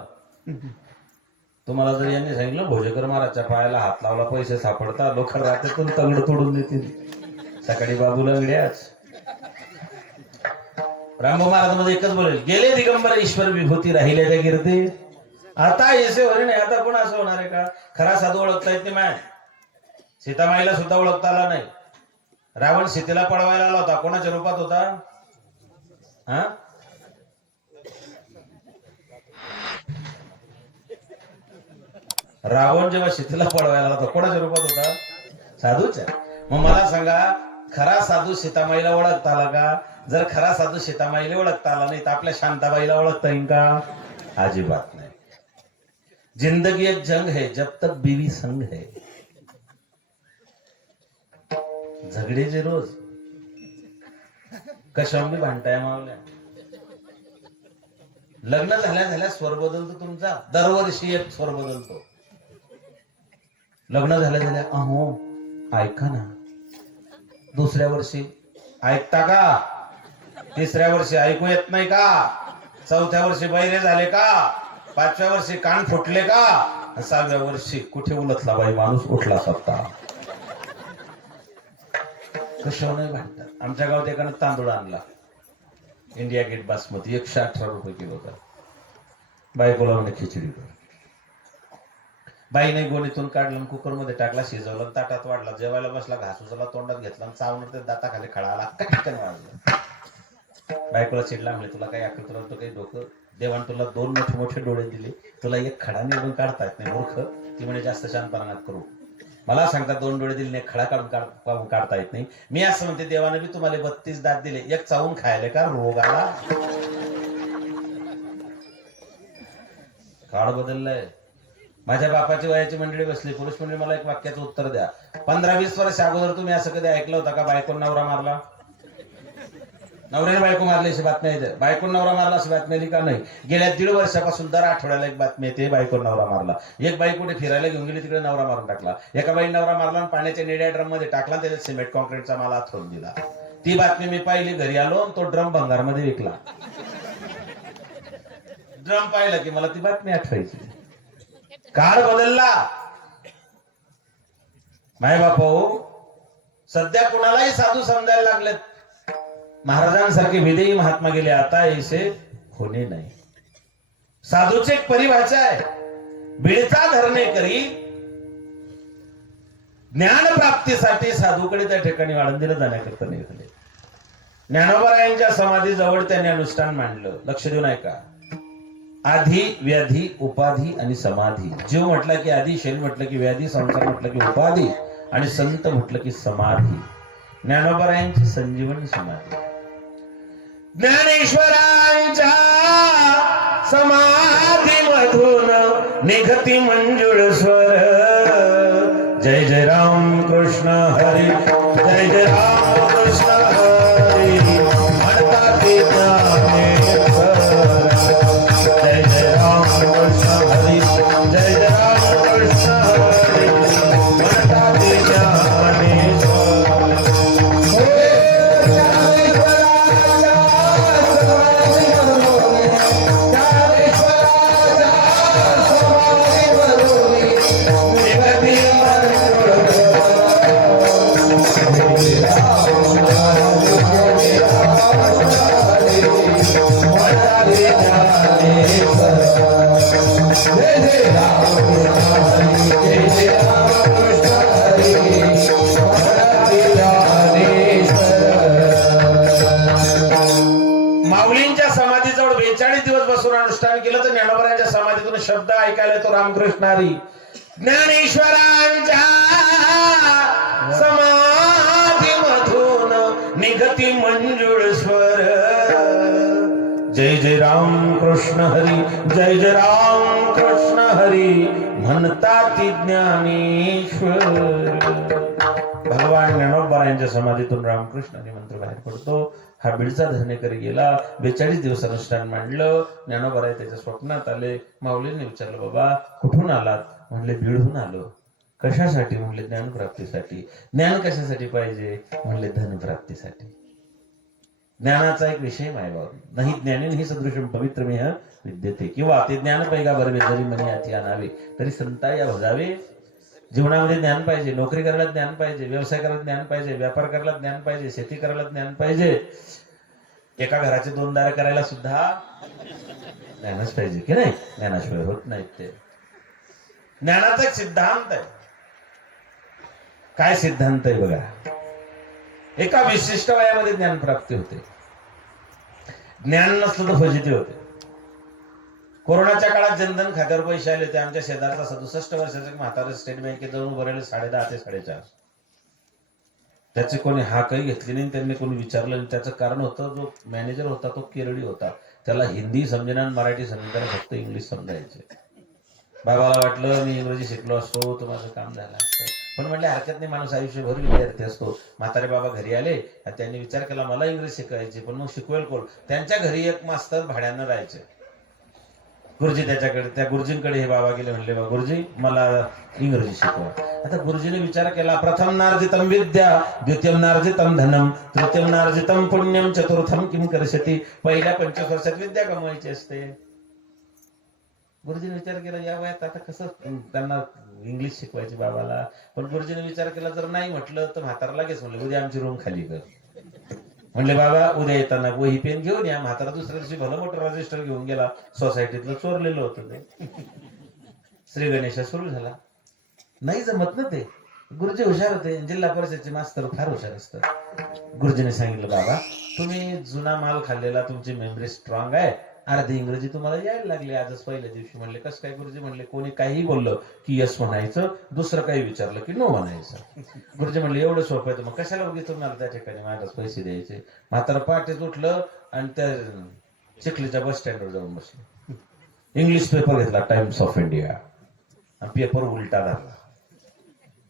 तुम्हाला जर यांनी सांगितलं भोजेकर महाराजच्या पायाला हात लावला पैसे सापडतात, लोक रात्रीतून तंगड तोडून देतील. सकाळी बाबूला अंगड्याच. रामभाऊ महाराज मध्ये एकच बोलेल, गेले दिगंबर ईश्वर विभूती राहिले त्या कीर्ती. आता ऐसे होणे नाही. आता कोण असं होणार आहे का? खरा साधू ओळखता येत नाही. माय सीतामाईला सुद्धा ओळखता आला नाही. रावण सीतेला पळवायला आला होता, कोणाच्या रूपात होता? हा, रावण जेव्हा सीतेला पळवायला आला होता कोणाच्या रूपात होता? साधूच्या. मग मला सांगा, खरा साधू सीतामाईला ओळखता आला का? जर खरा साधू सीतामाईला ओळखता आला नाही तर आपल्या शांताबाईला ओळखता येईल का? अजिबात नाही. जिंदगी एक जंग है जब तक बीवी संग है. झगडेचे रोज कशावर भांडताय मावल्या. लग्न झाल्या स्वर बदलतो तुमचा. दरवर्षी एक स्वर बदलतो. लग्न झाल्या अहो ऐका ना. दुसऱ्या वर्षी ऐकता का? तिसऱ्या वर्षी ऐकू येत नाही का? चौथ्या वर्षी बहिरे झाले का? पाचव्या वर्षी कान फुटले का? 6व्या वर्षी कुठे उलटला बाई माणूस, उठला सत्ता. कशावर नाही भांडतात. आमच्या गावात एकानं तांदूळ आणला, इंडिया गेट बासमती, 118 रुपये किलो का. बायकोला म्हणे खिचडी कर. बाईने गोणीतून काढलं, कुकर मध्ये टाकला, शिजवलं, ताटात वाढला, जेवायला बसला, घास उचलला, तोंडात घेतला, चावून ते दाताखाली खळा आला, कटकन वाजलं. बायकोला चिडला, म्हणजे तुला काही अकल, तुला काही डोकं, देवान तुला 2 मोठे मोठे डोळे दिले, तुला एक खडा निवडून काढता येत नाही मूर्ख. ती म्हणे जास्त शांतपणा करू. मला सांगतात 2 डोळे दिले, एक खडा काढून काढता येत नाही. मी असं म्हणते, देवाने बी तुम्हाला 32 दात दिले, एक चावून खायले का रोग आला? काळ बदललाय. माझ्या बापाची वयाची मंडळी बसली, पुरुष मंडळी. मला एक वाक्याचं उत्तर द्या. 15-20 वर्ष अगोदर तुम्ही असं कधी ऐकलं होतं का बायकोन नवरा मारला? नवऱ्याने बायको मारली अशी बातमी येते. बायकोन नवरा मारला अशी बातमी आली का? नाही. गेल्या 1.5 वर्षापासून दर आठवड्याला एक बातमी येते, बायकोन नवरा मारला. एक बाई कुठे फिरायला घेऊन गेली, तिकडे नवरा मारून टाकला. एका बाई नवरा मारला आणि पाण्याच्या निड्या ड्रम मध्ये टाकला, त्याच्यात सिमेंट कॉन्क्रीटचा माल आथरून दिला. ती बातमी मी पाहिली, घरी आलो, तो ड्रम भंगारमध्ये विकला. ड्रम पाहिला की मला ती बातमी आठवायची. काळ बदलला. माय बापू सध्या कुणालाही साधू समजायला लागलेत. महाराजांसारखे विदेही महात्मा गेले, आता ऐसे होणे नाही. साधूची एक परिभाषा आहे, बिळचा धरणे करी. ज्ञान प्राप्तीसाठी साधूकडे त्या ठिकाणी आळंदीला जाण्याकरता निघाले. ज्ञानोबा समाधी जवळ त्यांनी अनुष्ठान मांडलं. लक्ष देऊन ऐका. आधी, व्याधी, उपाधी आणि समाधी. जीव म्हटलं की आधी, शरीर म्हटलं की व्याधी, संसार म्हटलं की उपाधी आणि संत म्हटलं की समाधी. ज्ञानोबा संजीवनी समाधी. ज्ञानेश्वरांच्या समाधी मधून निघती मंजुळ स्वर. जय जय राम कृष्ण हरी, जय जय राम कृष्ण हरी. म्हणतात ते ज्ञानेश्वर. जय जय राम कृष्ण हरी, जय जय राम कृष्ण हरी. म्हणतात ते ज्ञानेश्वर. माऊलींच्या समाधीजवळ 42 दिवस बसून अनुष्ठान केलं तर ज्ञानोबरांच्या समाधीतून शब्द ऐकायला येतो, रामकृष्ण हरी. ज्ञानेश्वरांच्या समाधीमधून निघती मंजुळ स्वर. जय जय राम कृष्ण हरी, जय जय राम कृष्ण हरी. म्हणतात ज्ञानेश्वर. भगवान ज्ञानोबा यांच्या समाधीतून रामकृष्ण हरी मंत्र बाहेर पडतो. हा बिडचा धरणेकरी गेला. 42 दिवस अनुष्ठान मांडलं. ज्ञानोबा त्याच्या स्वप्नात आले. माऊलींनी विचारलं, बाबा कुठून आलात? म्हणले बीडहून आलो. कशासाठी? म्हणले ज्ञानप्राप्तीसाठी. ज्ञान कशासाठी पाहिजे? म्हणले धनप्राप्तीसाठी. ज्ञानाचा एक विषय मायबाब नाही. ज्ञानी ही सदृशम पवित्रमेह विद्यते. किंवा ते ज्ञान पैगा बरवे जरी मनी हाती आणावे तरी संता या भजावे. जीवनामध्ये ज्ञान पाहिजे. नोकरी करायला ज्ञान पाहिजे, व्यवसाय करायला ज्ञान पाहिजे, व्यापार करायला ज्ञान पाहिजे, शेती करायला ज्ञान पाहिजे. एका घराचे 2 दार करायला सुद्धा ज्ञानच पाहिजे की नाही? ज्ञानाशिवाय होत नाहीत ते. ज्ञानाचा एक सिद्धांत आहे. काय सिद्धांत आहे बघा. एका विशिष्ट वयामध्ये ज्ञान प्राप्ती होते. ज्ञान नसलं तर फजिती होते. कोरोनाच्या काळात जनधन खात्यावर पैसे आले होते. आमच्या शेजारचा 67 वर्षाचा म्हातारा स्टेट बँकेत जाऊन उभं राहिले 10.5 ते 4.5. त्याची कोणी हाकही घेतली नाही, त्यांनी कोणी विचारलं नाही. त्याचं कारण होतं, जो मॅनेजर होता तो केरळी होता. त्याला हिंदी समजेना, मराठी समजेना, फक्त इंग्लिश समजायचे. बाबाला वाटलं मी इंग्रजी शिकलो असतो तर माझं काम झालं असतं. पण म्हणले हरकत नाही, माणूस आयुष्यभर विद्यार्थी असतो. म्हातारे बाबा घरी आले. त्यांनी विचार केला मला इंग्रजी शिकायची, पण मग शिकवेल कोण? त्यांच्या घरी एक मास्तर भाड्यानं राहायचे. गुरुजी त्याच्याकडे, त्या गुरुजींकडे हे बाबा गेले. म्हणले बा गुरुजी मला इंग्रजी शिकवा. आता गुरुजीने विचार केला. प्रथम नार्जितम विद्या, द्वितीयम नार्जितम धनम, तृतीयम नार्जितम पुण्यम, चतुर्थम किम करशती. पहिल्या 25 वर्षात विद्या कमवायची असते. गुरुजीने विचार केला या वयात आता कसं त्यांना इंग्लिश शिकवायची बाबाला. पण गुरुजीने विचार केला जर नाही म्हटलं तर म्हातारा लगेच म्हणले उद्या आमची रूम खाली कर. म्हणले बाबा उद्या येताना वही पेन घेऊन या. म्हातारा दुसऱ्या दिवशी भलं मोठं रजिस्टर घेऊन गेला. सोसायटीतलं चोरलेलं होतं ते. श्री गणेश सुरू झाला. नाही जमत ना ते. गुरुजी हुशार होते. जिल्हा परिषदेचे मास्तर फार हुशार असतात. गुरुजीने सांगितलं बाबा तुम्ही जुना माल खाल्लेला, तुमची मेमरी स्ट्रॉंग आहे, अर्धी इंग्रजी तुम्हाला यायला लागली आजच पहिल्या दिवशी. म्हणले कसं काय गुरुजी? म्हणले कोणी काही बोललं की यस म्हणायचं, दुसरं काही विचारलं की नो म्हणायचं. गुरुजी म्हणले एवढं सोपं आहे तर मग कशाला उगी तुम्हाला त्या ठिकाणी माझ्याच पैसे द्यायचे. मात्र पहाटेच उठलं आणि त्या चिखलीच्या बस स्टँडवर जाऊन बसले. इंग्लिश पेपर घेतला टाइम्स ऑफ इंडिया. पेपर उलटा धरला.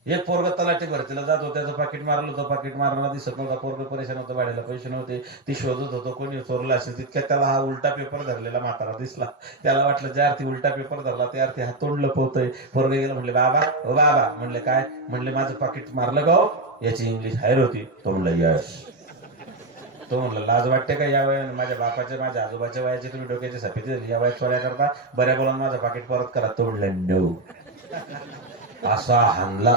एक पोरग तलाठी भरतीला जात होतं, त्याचं पाकिट मारलं होतं. पाकिट मारणारा दिसत नव्हता. पोरग परेशान होतं, भाड्याला पैसे नव्हते. ती शोधत होतो कोणी चोरला असेल. तितक्यात त्याला हा उलटा पेपर धरलेला म्हातारा दिसला. त्याला वाटलं ज्या अर्थी उलटा पेपर धरला त्या अर्थी हा तोंड लपवतोय. पोरग गेलं. म्हणले बाबा ओ बाबा. म्हणले काय? म्हणले माझं पाकिट मारलं गाव. याची इंग्लिश हायर होती. तो म्हणलं यश. तो म्हणलं लाज वाटते का या वयाने? माझ्या बापाच्या माझ्या आजोबाच्या वयाचे तुम्ही डोक्याची सफेदी झाली, या वयात चोऱ्या करता? बऱ्या बोलावून माझं पाकिट परत करा. तो म्हणलं नो. असा हाणला.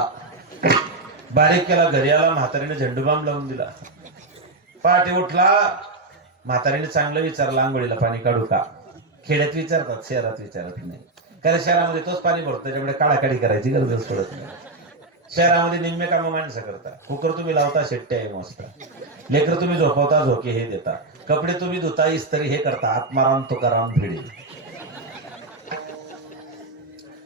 बारीक केला, घरी आला, म्हातारीने झेंडूबाम लावून दिला. पहाटे उठला, म्हातारीने चांगलं विचारलं, आंघोळीला पाणी काढू का? खेड्यात विचारतात, शहरात विचारत नाही. कारण शहरामध्ये तोच पाणी भरतो, त्याच्यामुळे काढाकाढी करायची गरजच पडत नाही. शहरामध्ये निम्मे कामं माणसं करता. कुकर तुम्ही लावता, शेट्ट्या आहे मस्त. लेकर तुम्ही झोपवता, झोके हे देता. कपडे तुम्ही धुता, इस्त्री हे करता. आत्माराम तुकाराम भिडे.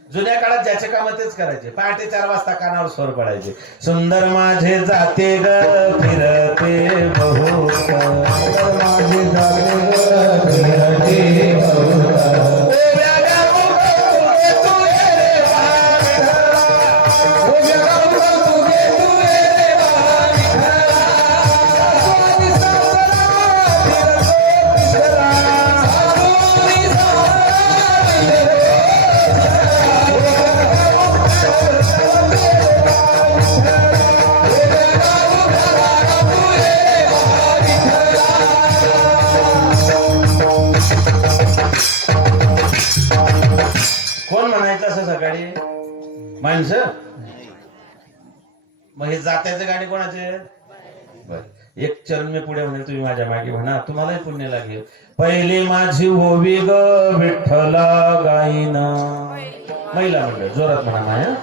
जुन्या काळात ज्याचे काम तेच करायचे. पहाटे 4 वाजता कानावर स्वर पडायचे, सुंदर माझे जाते ग फिरते बहुत, माझे जाते ग फिरते बहुत. कोण म्हणायचं असं सकाळी? माणसं. मग हे जात्याचे गाणे कोणाचे? बर, एक चरण मी पुढे म्हणेल, तुम्ही माझ्या मागे म्हणा, तुम्हालाही पुण्य लागेल. पहिली माझी होवी ग विठ्ठला गाईना. महिला मंडळ जोरात म्हणा माया,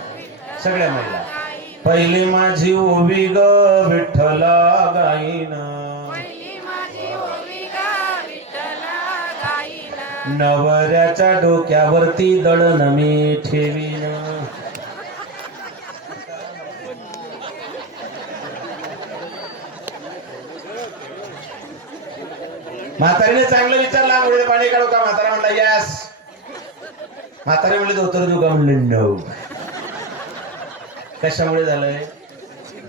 सगळ्या महिला. पहिली माझी होवी ग विठ्ठला गाईना, नवऱ्याच्या डोक्यावरती दळण मी ठेवीन. म्हातारीने चांगलं विचारलं, आंघोळीला पाणी काढू का? म्हातारा म्हणला यस. म्हातारी म्हणले धोतर देऊ का? म्हणले नो. कशामुळे झालंय?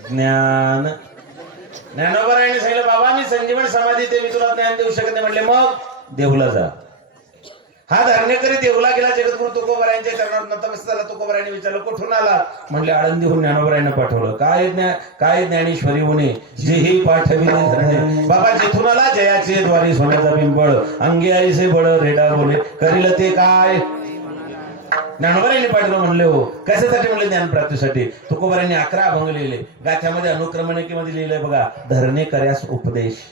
ज्ञान. ज्ञानोबरायाने सांगितलं, बाबा मी संजीवन समाधी ते मी तुला ज्ञान देऊ शकत नाही. म्हणले मग देऊला जा. हा धरणेकरी देवला गेला, जगद्गुरु तुकोबरायांच्या चरणात नतमस्तक झाला. तुकोबरायांनी विचारलं, कुठून आला? म्हणले आळंदीहून ज्ञानोबरायांना पाठवलं. काय ज्ञानेश्वरी होणे जेही पाठविले धरणे. बाबा जिथून आला, जयाचे द्वारी सोन्याचा पिंपळ, अंगे आईचे बळ रेडा बोले, करील ते काय? ज्ञानोबरायांनी पाठवलं. म्हणले हो. कशासाठी? म्हणले ज्ञानप्राप्तीसाठी. तुकोबरायांनी 11 अभंग लिहिले. गाथ्यामध्ये अनुक्रमणिकेमध्ये लिहिलंय बघा, धरणे कर्यास उपदेश.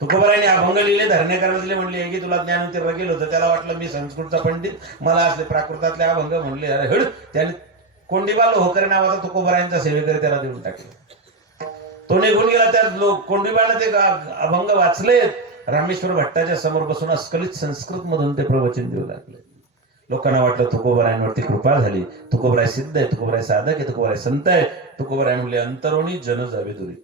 तुकोबरायांनी अभंग लिहिले, धरणे करायला दिले. म्हणले की तुला ज्ञानोत्तीर्ण गेलं होतं. त्याला वाटलं मी संस्कृतचा पंडित, मला असले प्राकृतातले अभंग. म्हणले अरे हड. त्याने कोंडीबाल होकरे नावाचा तुकोबरायांचा सेवेकरी त्याला देऊन टाकले. तो निघून गेला. त्या कोंडीबाने ते अभंग वाचले. रामेश्वर भट्टाच्या समोर बसून अस्खलित संस्कृत मधून ते प्रवचन देऊ लागले. लोकांना वाटलं तुकोबरायांवरती कृपा झाली. तुकोबराय सिद्ध आहे, तुकोबराय साधक आहे, तुकोबराय संत आहे. तुकोबराय म्हणले अंतरोनी जन जावे दुरी.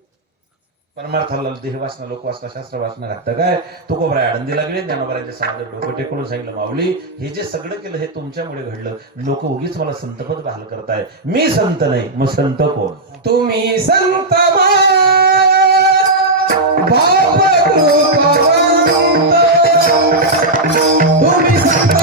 परमार्थाला देह वासना, लोक वासना, शास्त्र वासना घातलं काय? तुकोबराय आळंदीला गेले. ज्ञानोबरायांच्या समाजात डोकं टेकून सांगितलं, माऊली हे जे सगळं केलं हे तुमच्यामुळे घडलं. लोक उगीच मला संतपद बहाल करताय. मी संत नाही, मग संत कोण? तुम्ही संत तुम्ही संत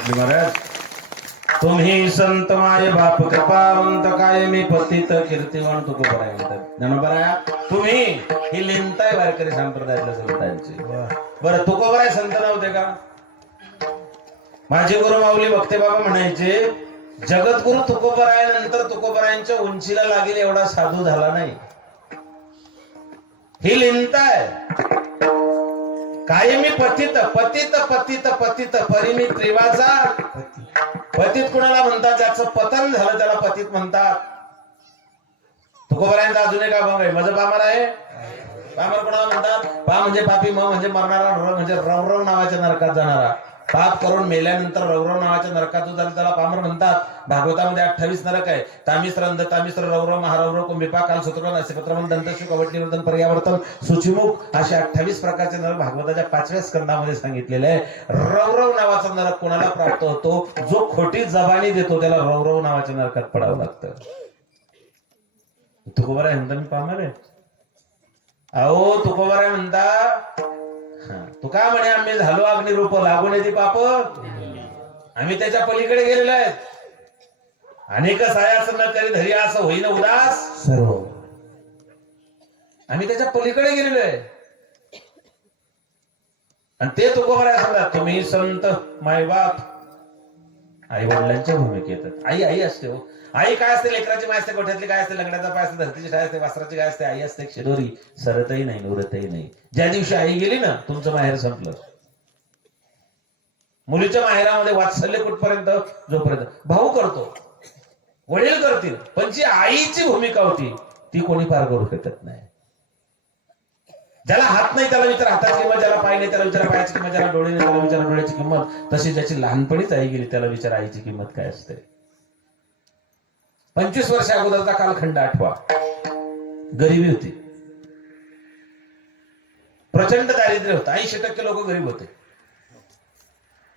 म्हटली महाराज, तुम्ही संत माय बाप कृपावंत कायमी पतित कीर्तिवान तुकोबराय म्हणतात ज्ञानोबराया. तुम्ही ही लिंताय वारकरी संप्रदायातल्या संतांची. बरं तुकोबराय संत नव्हते का? माझे गुरु माऊली भक्ते बाबा म्हणायचे, जगद्गुरु तुकोबरायानंतर तुकोबरायांच्या उंचीला लागेल एवढा साधू झाला नाही. ही लिंताय कायमी पतित पतित पतित पतित परिमी त्रिवाचा. पतित कुणाला म्हणतात? ज्याचं पतन झालं त्याला पतित म्हणतात. तुकोबरायांचा अजून एक अभंग आहे, माझं पामर आहे. पामर कोणाला म्हणतात? पा म्हणजे पापी, म म्हणजे मरणारा, र म्हणजे रवरव नावाच्या नरकात जाणारा. पाप करून मेल्यानंतर रवरव नावाच्या नरकात जो जाईल त्याला पामर म्हणतात. भागवतामध्ये 28 नरक आहे. तामिश्र, अंध तामिश्र, रवरव, महारवरव, कुंभिपा, काल, सूत्रपण, असिपत्रमण, दंतशु, कवट निवर्तन, पर्यावर्तन, सूचिमुख असे 28 प्रकारचे नरक भागवताच्या 5व्या स्कंदामध्ये सांगितलेले आहे. रवरव नावाचा नरक कोणाला प्राप्त होतो? जो खोटी जबानी देतो त्याला रवरव नावाच्या नरकात पडावं लागतं. तुकोबराय म्हणता मी पामर आहे. अहो तुकोबराय म्हणता, तुका म्हणे आम्ही झालो अग्निरूप, लागून येते पाप, आम्ही त्याच्या पलीकडे गेलेलो आहेत. अनेक सायास न करी धरी असं होईन उदास सर्व. आम्ही त्याच्या पलीकडे गेलेलो आहे. आणि ते तुकोबराय सांगतात, तुम्ही संत मायबाप आई वडिलांच्या भूमिकेत येतात. आई आई असते हो. आई काय असते? लेकराची माय असते, गोठ्यातली काय असते, लग्नाचा पाय असते, धरतीची काय असते, वासराची काय असते. आई असते शिदोरी, सरतही नाही नुरतही नाही. ज्या दिवशी आई गेली ना, तुमचं माहेर संपलं. मुलीच्या माहेरामध्ये वात्सल्य कुठपर्यंत? जोपर्यंत भाऊ करतो, वडील करतील, पण जी आईची भूमिका होती ती कोणी पार करू शकत नाही. ज्याला हात नाही त्याला विचार हाताची किंमत, ज्याला पाय नाही त्याला विचार पायाची किंमत, ज्याला डोळे नाही त्याला विचार डोळ्याची किंमत. तशी ज्याची लहानपणीच आई गेली त्याला विचार आईची किंमत काय असते. 25 वर्ष अगोदरचा कालखंड आठवा. गरिबी होती, प्रचंड दारिद्र्य होतं. 80% लोक गरीब होते.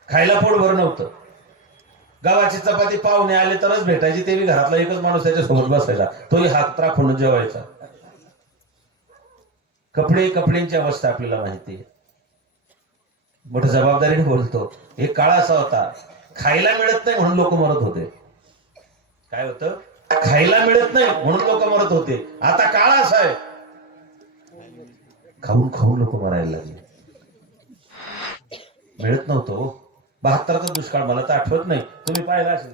खायला पोट भर नव्हतं. गावाची चपाती पाहुणे आले तरच भेटायची, तेही घरातला एकच माणूस त्याच्या सोबत बसायचा, तोही हात राखून जेवायचा. कपड्यांची अवस्था आपल्याला माहिती आहे. मोठ्या जबाबदारीने बोलतो. एक काळ असा होता, खायला मिळत नाही म्हणून लोक मरत होते. काय होतं? खायला मिळत नाही म्हणून लोक मरत होते. आता काळ असा आहे, खाऊन खाऊन लोक मरायला लागले. मिळत नव्हतं. 72चा दुष्काळ मला तर आठवत नाही, तुम्ही पाहिला असेल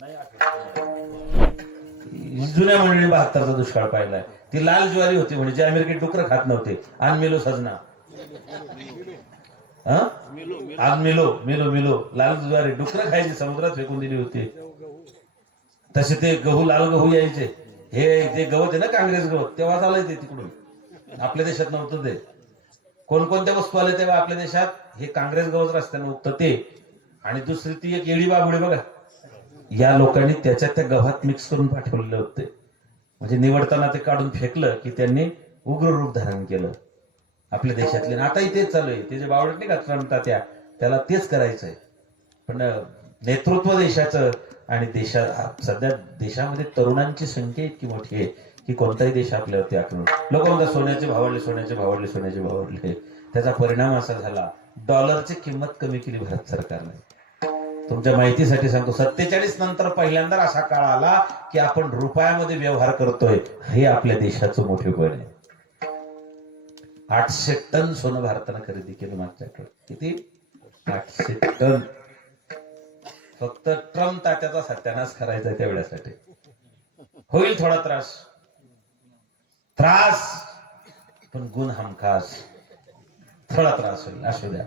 नाही आठवत. जुन्या मंडळी 72चा दुष्काळ पाहिलाय. ती लाल ज्वारी होती म्हणजे जे अमेरिकेत डुकर खात नव्हते. आन मेलो सजना, आन मेलो मेलो मेलो लाल ज्वारी डुकर खायची, समुद्रात फेकून दिली होती. तसे ते गहू, लाल गहू यायचे. हे ते गवत आहे ना, काँग्रेस गवत, तेव्हा आलंय ते तिकडून. आपल्या देशात नव्हतं ते. कोणकोणत्या वस्तू आल्या तेव्हा आपल्या देशात? हे काँग्रेस गवत रस्त्यानं उगतं ते. आणि दुसरी ती एक येडी बाबुडी बघा, या लोकांनी त्याच्यात त्या गव्हात मिक्स करून पाठवलेले होते. म्हणजे निवडताना ते काढून फेकलं की त्यांनी उग्र रूप धारण केलं आपल्या देशातले. आताही तेच चालू आहे. ते जे बावडत नाही का ट्रम्प त्याला तेच करायचंय. पण नेतृत्व देशाचं, आणि सध्या देशामध्ये तरुणांची संख्या इतकी मोठी आहे की कोणताही देश आपल्यावरती आक्रमण. लोक म्हणतात सोन्याचे भाव वाढले, सोन्याचे भाव वाढले, सोन्याचे भाव वाढले. त्याचा परिणाम असा झाला, डॉलरची किंमत कमी केली भारत सरकारने. तुमच्या माहितीसाठी सांगतो, 47 नंतर पहिल्यांदा असा काळ आला की आपण रुपयामध्ये व्यवहार करतोय. हे आपल्या देशाचं मोठेपण आहे. 800 टन सोनं भारतानं खरेदी केलं मागच्या आठवड्यात. किती? 800 टन. फक्त ट्रम्प तात्याचा सत्यानाश करायचा तेवढ्यासाठी. होईल थोडा त्रास, पण गुण हमखास. थोडा त्रास होईल, असू द्या.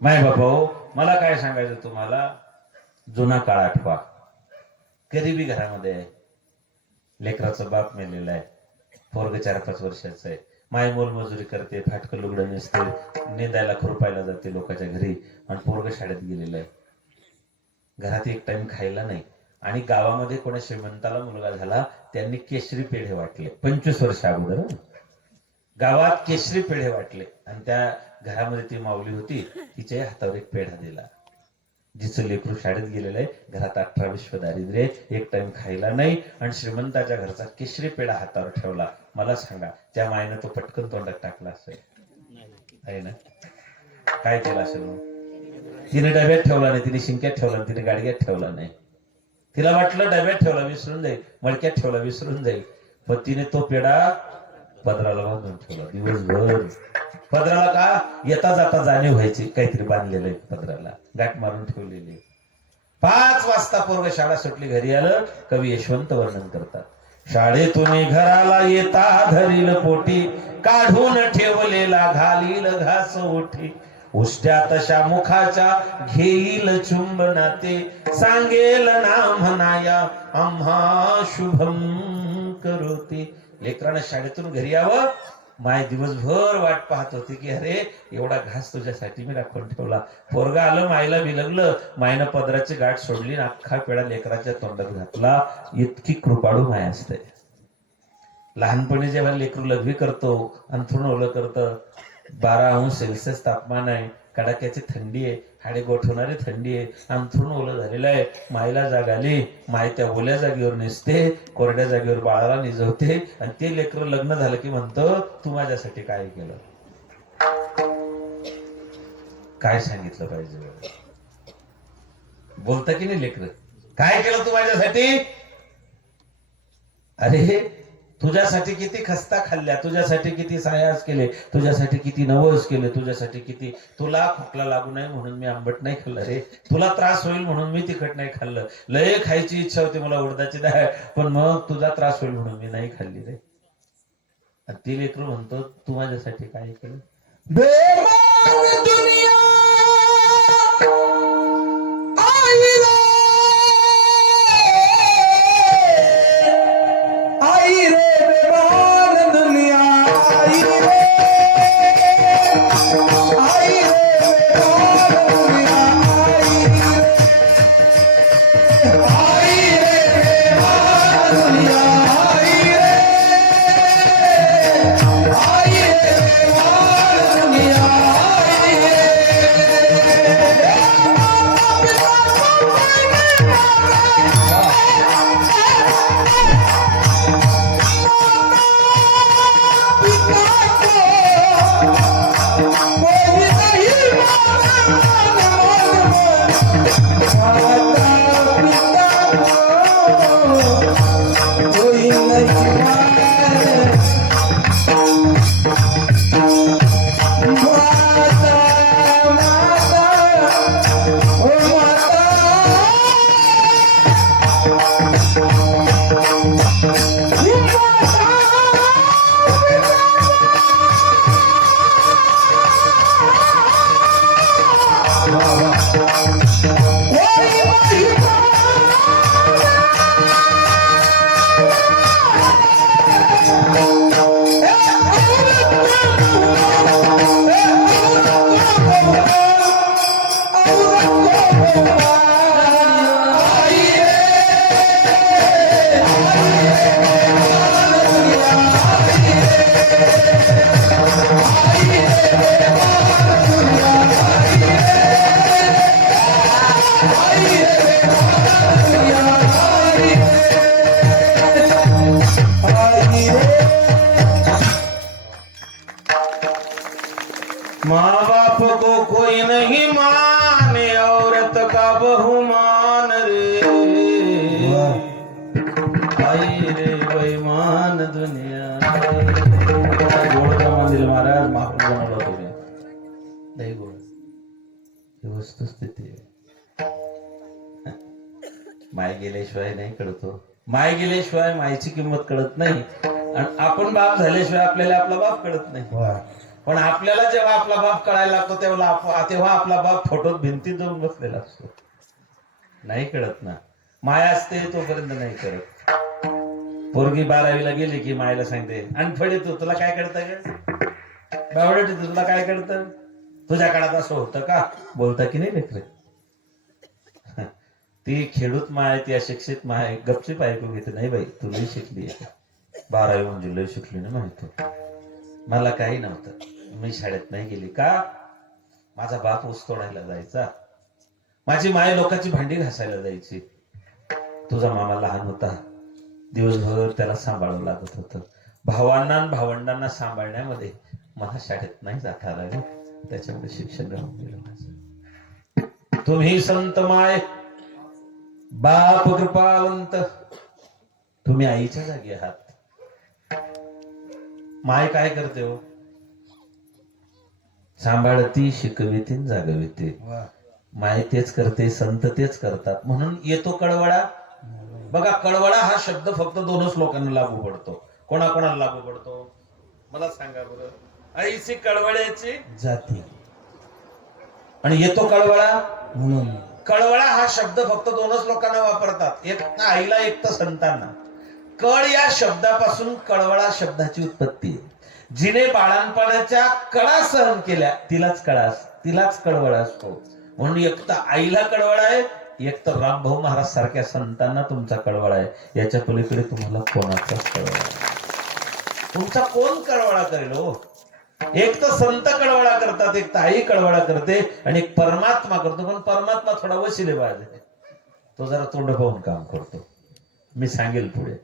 माय बापा, मला काय सांगायचं तुम्हाला, जुना काळ आठवा. गरिबी घरामध्ये आहे. लेकराचं बाप मेलेला आहे, पोरग 4-5 वर्षाचं आहे. माय मोलमजुरी करते, फाटकं लुगडं नेसते, नेंदायला खुरपायला जाते लोकांच्या घरी, आणि पोरग शाळेत गेलेलं आहे. घरात एक टाइम खायला नाही. आणि गावामध्ये कोणा श्रीमंताला मुलगा झाला, त्यांनी केशरी पेढे वाटले. 25 वर्ष अगोदर गावात केशरी पेढे वाटले. आणि त्या घरामध्ये ती माऊली होती, तिच्या हातावर एक पेढा दिला. जिचं लेकरू शाळेत गेलेलं आहे, घरात 18 विश्व दारिद्र्य, एक टाइम खायला नाही, आणि श्रीमंताच्या घरचा केशरी पेढा हातावर ठेवला. मला सांगा, त्या मायनं तो पटकन तोंडात टाकला असेल? आहे ना? काय केलं असेल मग? तिने डब्यात ठेवला नाही, तिने शिंक्यात ठेवला नाही, तिने गाडग्यात ठेवला नाही. तिला वाटलं डब्यात ठेवला विसरून जाईल, मडक्यात ठेवला विसरून जाईल, पण तिने तो पेढा पदराला बांधून ठेवला दिवसभर. पदराला का येता जाता जाणीव व्हायची काहीतरी बांधलेलं आहे पदराला, गाठ मारून ठेवलेली. 5 वाजता पोरग शाळा सुटली, घरी आलं. कवी यशवंत वर्णन करतात. शाळेतून घराला येता धरील पोटी, काढून ठेवलेला घालील घास ओठी, उष्ट्या तशा मुखाच्या घेईल चुंबनाते, सांगेल ना म्हणाया आम्हा शुभम करोते. लेकरानं शाळेतून घरी यावं, माय दिवसभर वाट पाहत होती की अरे एवढा घास तुझ्यासाठी मी राखून ठेवला. पोरगा आलं, मायला बिलगलं, मायनं पदराची गाठ सोडली, अख्खा पेढा लेकराच्या तोंडात घातला. इतकी कृपाळू माय असते. लहानपणी जेव्हा लेकरू लघवी करतो, अंथरुण ओलं करतं, 12°C तापमान आहे, कडाक्याची थंडी आहे, हाडे गोठवणारी थंडी आहे, अंथरुण ओलं झालेलं आहे. मायला जाग आली, माय त्या ओल्या जागेवर निसते, कोरड्या जागेवर बाळाला निजवते, आणि ते लेकरं लग्न झालं की म्हणतं तू माझ्यासाठी काय केलं, काय सांगितलं पाहिजे. बोलता की नाही लेकरं, काय केलं तू माझ्यासाठी. अरे तुझ्यासाठी किती खस्ता खाल्ल्या, तुझ्यासाठी किती सायास केले, तुझ्यासाठी किती नवस केले, तुझ्यासाठी किती. तुला खोकला लागू नये म्हणून मी आंबट नाही खाल्लं रे, तुला त्रास होईल म्हणून मी तिखट नाही खाल्लं. लय खायची इच्छा होती मला उडदाची डाळ, पण मग तुझा त्रास होईल म्हणून मी नाही खाल्ली रे. ती लेकरू म्हणतो तू माझ्यासाठी काय केलं. बेमान दुनिया आई रे, आई रे, बेमान दुनिया आई रे, आई रे, बेमान दुनिया आई रे, बेमान दुनिया आई रे, आई रे, बेमान दुनिया आई रे. माँ बाप को कोई नहीं माने, औरत का बहुमान रे, आई रे बेईमान दुनिया. गोड मंदिर महाराज महापूर बनवलं तुम्ही दही गोड, ही वस्तुस्थिती आहे. माय गेल्याशिवाय नाही कळतो, माय गेल्याशिवाय मायची किंमत कळत नाही, आणि आपण बाप झाल्याशिवाय आपल्याला आपला बाप कळत नाही. पण आपल्याला जेव्हा आपला बाप कळायला लागतो तेव्हा आपला बाप फोटोत भिंतीत जाऊन बसलेला असतो. नाही कळत ना, माया असते तोपर्यंत नाही कळत. पोरगी 12वीला गेली की मायला सांगते अनफळे तू, तुला काय कळतं ग, बावडटी तुला काय कळतं, तुझ्या काळात असं होतं का, बोलता की नाही लेकरे. ती खेडूत माय, ती अशिक्षित माय गपचीप ऐकू घेते, नाही बाई तू लई शिकली, 12वी म्हणजे लई शिकली ना माहिती. मला काही नव्हतं, मी शाळेत नाही गेली का, माझा बाप ऊस तोडायला जायचा, माझी माय लोकांची भांडी घासायला जायची, तुझा मामा लहान होता, दिवसभर त्याला सांभाळावं लागत होतं. भावांना भावंडांना सांभाळण्यामध्ये मला शाळेत नाही जाता आलं, त्याच्यामुळे शिक्षण राहून गेलं माझं. तुम्ही संत माय बाप कृपावंत. तुम्ही आईच्या जागी आहात. माय काय करते हो? सांभाळती, शिकविते, जागविते. माय तेच करते, संत तेच करतात. म्हणून येतो कळवळा. बघा, कळवळा हा शब्द फक्त दोनच लोकांना लागू पडतो. कोणाकोणाला लागू पडतो मला सांगा बरं. आईची कळवळ्याची जाती आणि येतो कळवळा. म्हणून कळवळा हा शब्द फक्त दोनच लोकांना वापरतात, एक तर आईला, एक तर संतांना. कळ या शब्दापासून कळवळा शब्दाची उत्पत्ती आहे. जिने बाळांपणाच्या कळा सहन केल्या तिलाच कळवळा असतो. म्हणून एक तर आईला कळवळा आहे, एक तर रामभाऊ महाराज सारख्या संतांना तुमचा कळवळा आहे. याच्या पलीकडे तुम्हाला कोणाचाच कळवळा आहे? तुमचा कोण कळवळा करेल हो? एक तर संत कळवळा करतात, एक तर आई कळवळा करते, आणि एक परमात्मा करतो. पण परमात्मा थोडा वशिलेबाज आहे. तो जरा तोंड पाहून काम करतो. मी सांगेल पुढे.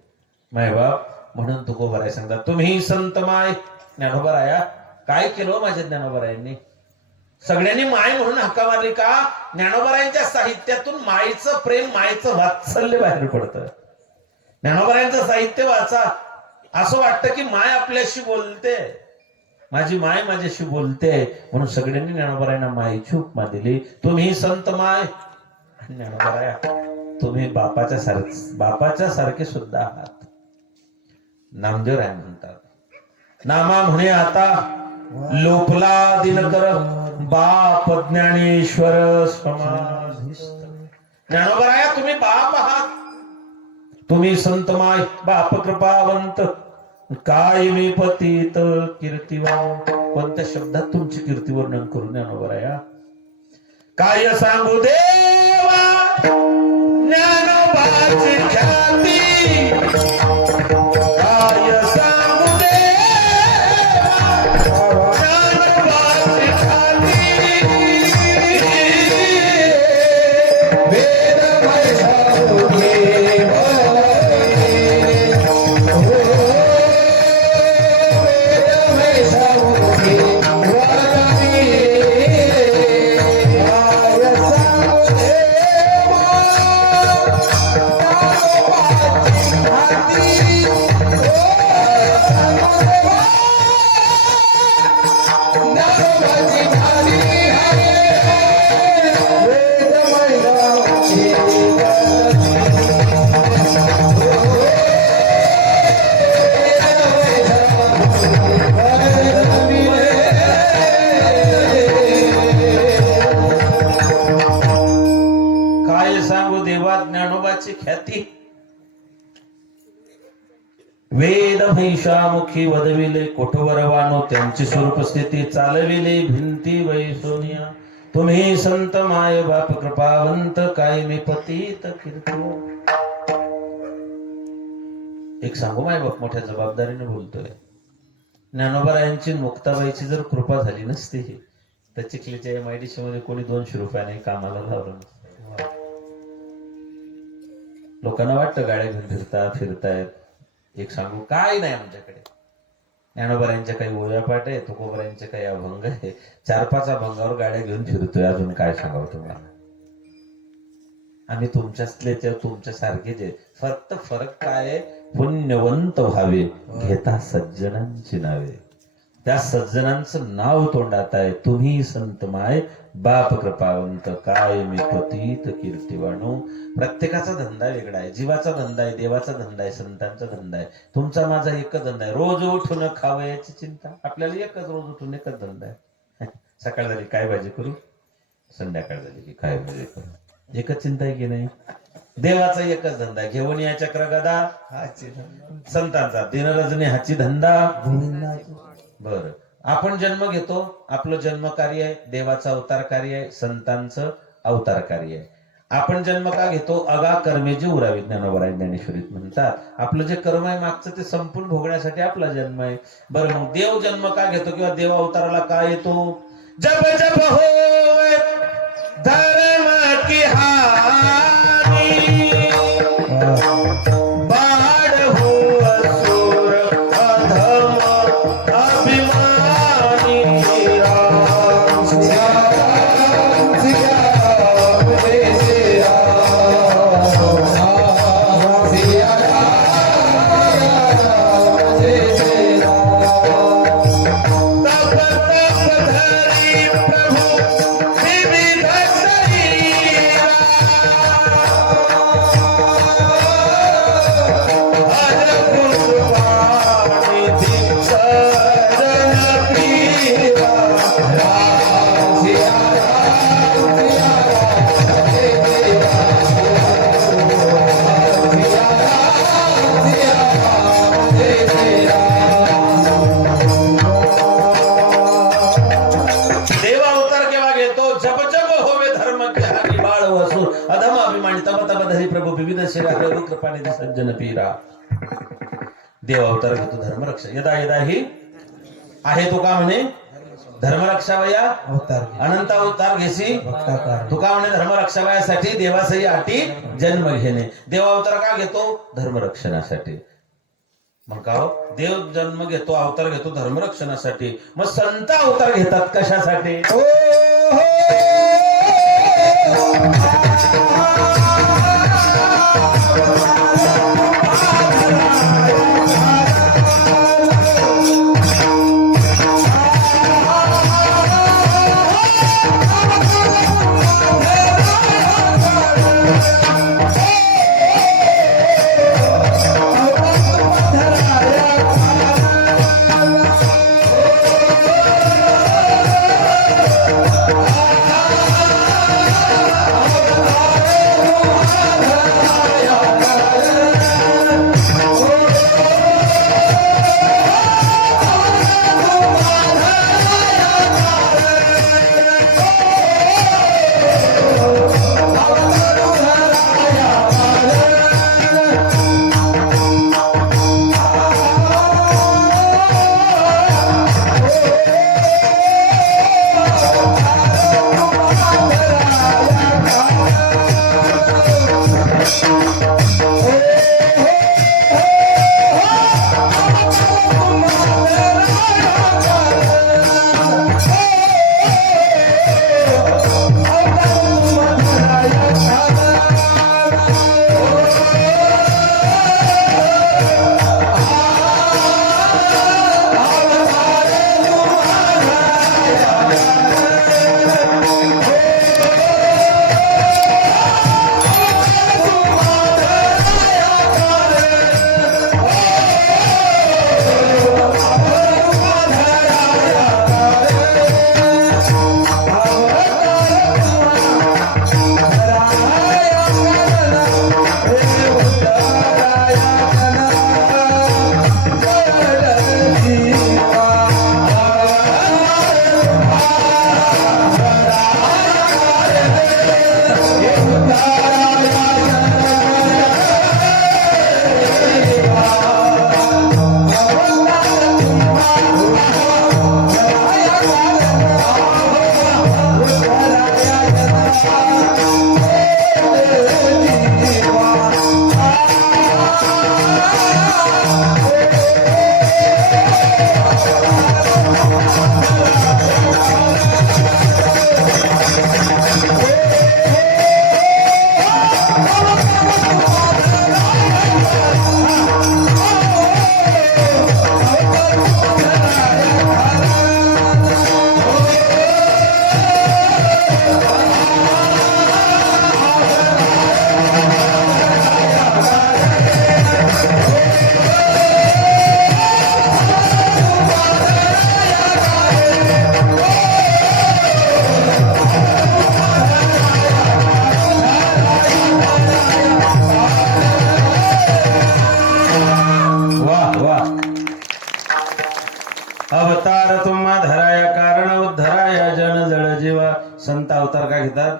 माय बाप म्हणून तुकोबाराय सांगतात, तुम्ही संत माय. ज्ञानोबाराया काय केलं माझ्या ज्ञानोबारायांनी? सगळ्यांनी माय म्हणून हाका मारली का? ज्ञानोबारायांच्या साहित्यातून मायचं प्रेम, मायचं वात्सल्य बाहेर पडतं. ज्ञानोबारायांचं साहित्य वाचा, असं वाटतं की माय आपल्याशी बोलते, माझी माय माझ्याशी बोलते. म्हणून सगळ्यांनी ज्ञानोबारायांना मायची उपमा दिली. तुम्ही संत माय. ज्ञानोबाराया तुम्ही बापाच्या सारखे सुद्धा आहात. नामदेव राय म्हणतात, नामा म्हणे आता लोपला दिनकर बाप ज्ञानेश्वर समाधिस्थ. ज्ञानोबाराया तुम्ही बाप आहात. तुम्ही संत माय बाप कृपावंत. काय मी पतित कीर्तिवान. कोणत्या शब्दात तुमची कीर्तिवर्णन करू ज्ञानोबाराया? काय सांगू देवा ज्ञानोबाची ख्याती. काय सांगू देवा ज्ञानोबाची ख्याती. वेदमय सारोगे वेदमय सारोगे वाणी. काय सांगू देवा काय सांगू देवा ज्ञानोबाची ख्याती. वेद महिषामुखी वदविले कोठवरवानो. त्यांची स्वरूप स्थिती चालविले भिंती वैसोनिया. तुम्ही संत माय बाप कृपावंत. काय मी पतित कीर्ती. एक सांगू माय बाप मोठ्या जबाबदारीने बोलतोय. ज्ञानोबारायांची मुक्ताबाईची जर कृपा झाली नसती तर चिखलीच्या MIDC मध्ये कोणी 200 रुपयाने कामाला लावलं नसतं. लोकांना वाटतं गाड्या घेऊन फिरतायत. एक सांगू काय नाही आमच्याकडे. ज्ञानोबारायांच्या काही ओव्यापाठ आहे, तुकोबारायांचे काही अभंग आहे. 4-5 अभंगावर गाड्या घेऊन फिरतोय. अजून काय सांगावं तुम्हाला? आम्ही तुमच्या सारखेच आहे. फक्त फरक काय आहे? पुण्यवंत व्हावे घेता सज्जनांची नावे. त्या सज्जनांचं नाव तोंडात आहे. तुम्ही संत माय बाप कृपावंत. काय मी पतित कीर्तिवाणू. प्रत्येकाचा धंदा वेगळा आहे. जीवाचा धंदा आहे, देवाचा धंदा आहे, संतांचा धंदा आहे. तुमचा माझा एकच धंदा आहे. रोज उठून खावयाची चिंता. आपल्याला रोज उठून एकच धंदा आहे. सकाळ झाली काय भाजी करू, संध्याकाळ झाली की काय भाजी करू. एकच चिंता आहे की नाही? देवाचा एकच धंदा आहे. घेऊन या चक्र गदा हाची संतांचा दिनरजनी हाची धंदा. गोविंदाची. बर आपण जन्म घेतो. आपलं जन्म कार्य आहे, देवाचं अवतार कार्य आहे, संतांचं अवतार कार्य आहे. आपण जन्म का घेतो? अगा कर्मे जे उरावी. ज्ञानोबा ज्ञानेश्वरीत म्हणतात आपलं जे कर्म आहे मागचं ते संपून भोगण्यासाठी आपला जन्म आहे. बरं मग देव जन्म का घेतो किंवा देव अवताराला का येतो? जब जब हो धर्म की हानी बाढ़ हो असुर अधम अभिमानी. राम सिया राम सिया निधी सज्जन पीरा. देव अवतार घेतो धर्मरक्षा. यदा यदा ही आहे तुका म्हणे धर्मरक्षा वया अवतार अनंत अवतार घेसी भक्ताकार तुका म्हणे धर्मरक्षा वयासाठी देवासही आटी जन्म घेणे. देव अवतार का घेतो? धर्मरक्षणासाठी. मग का हो? देव जन्म घेतो अवतार घेतो धर्मरक्षणासाठी. मग संत अवतार घेतात कशासाठी? ओ अवतार तुम्हा धराया कारण उद्धराया जन जळ जीवा. संत अवतार काय घेतात?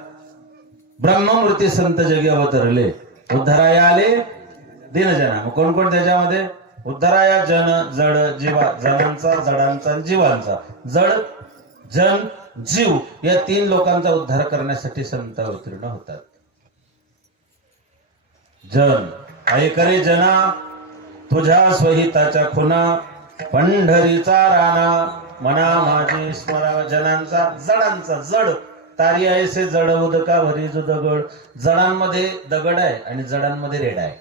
ब्रह्ममूर्ती संत जगी अवतरले उद्धराया आले दिनजना. मग कोण कोण त्याच्यामध्ये? उद्धराया जन जड जीवा. जनांचा जडांचा आणि जीवांचा. जड जन जीव या तीन लोकांचा उद्धार करण्यासाठी संत अवतीर्ण होतात. जन ऐकरे जना तुझ्या स्वहिताच्या खुना पंढरीचा राणा मना माझी स्मरा. जनांचा जडांचा जड तारी आहे से जड उदका भरी जो दगड. जडांमध्ये दगड आहे आणि जडांमध्ये रेडा आहे.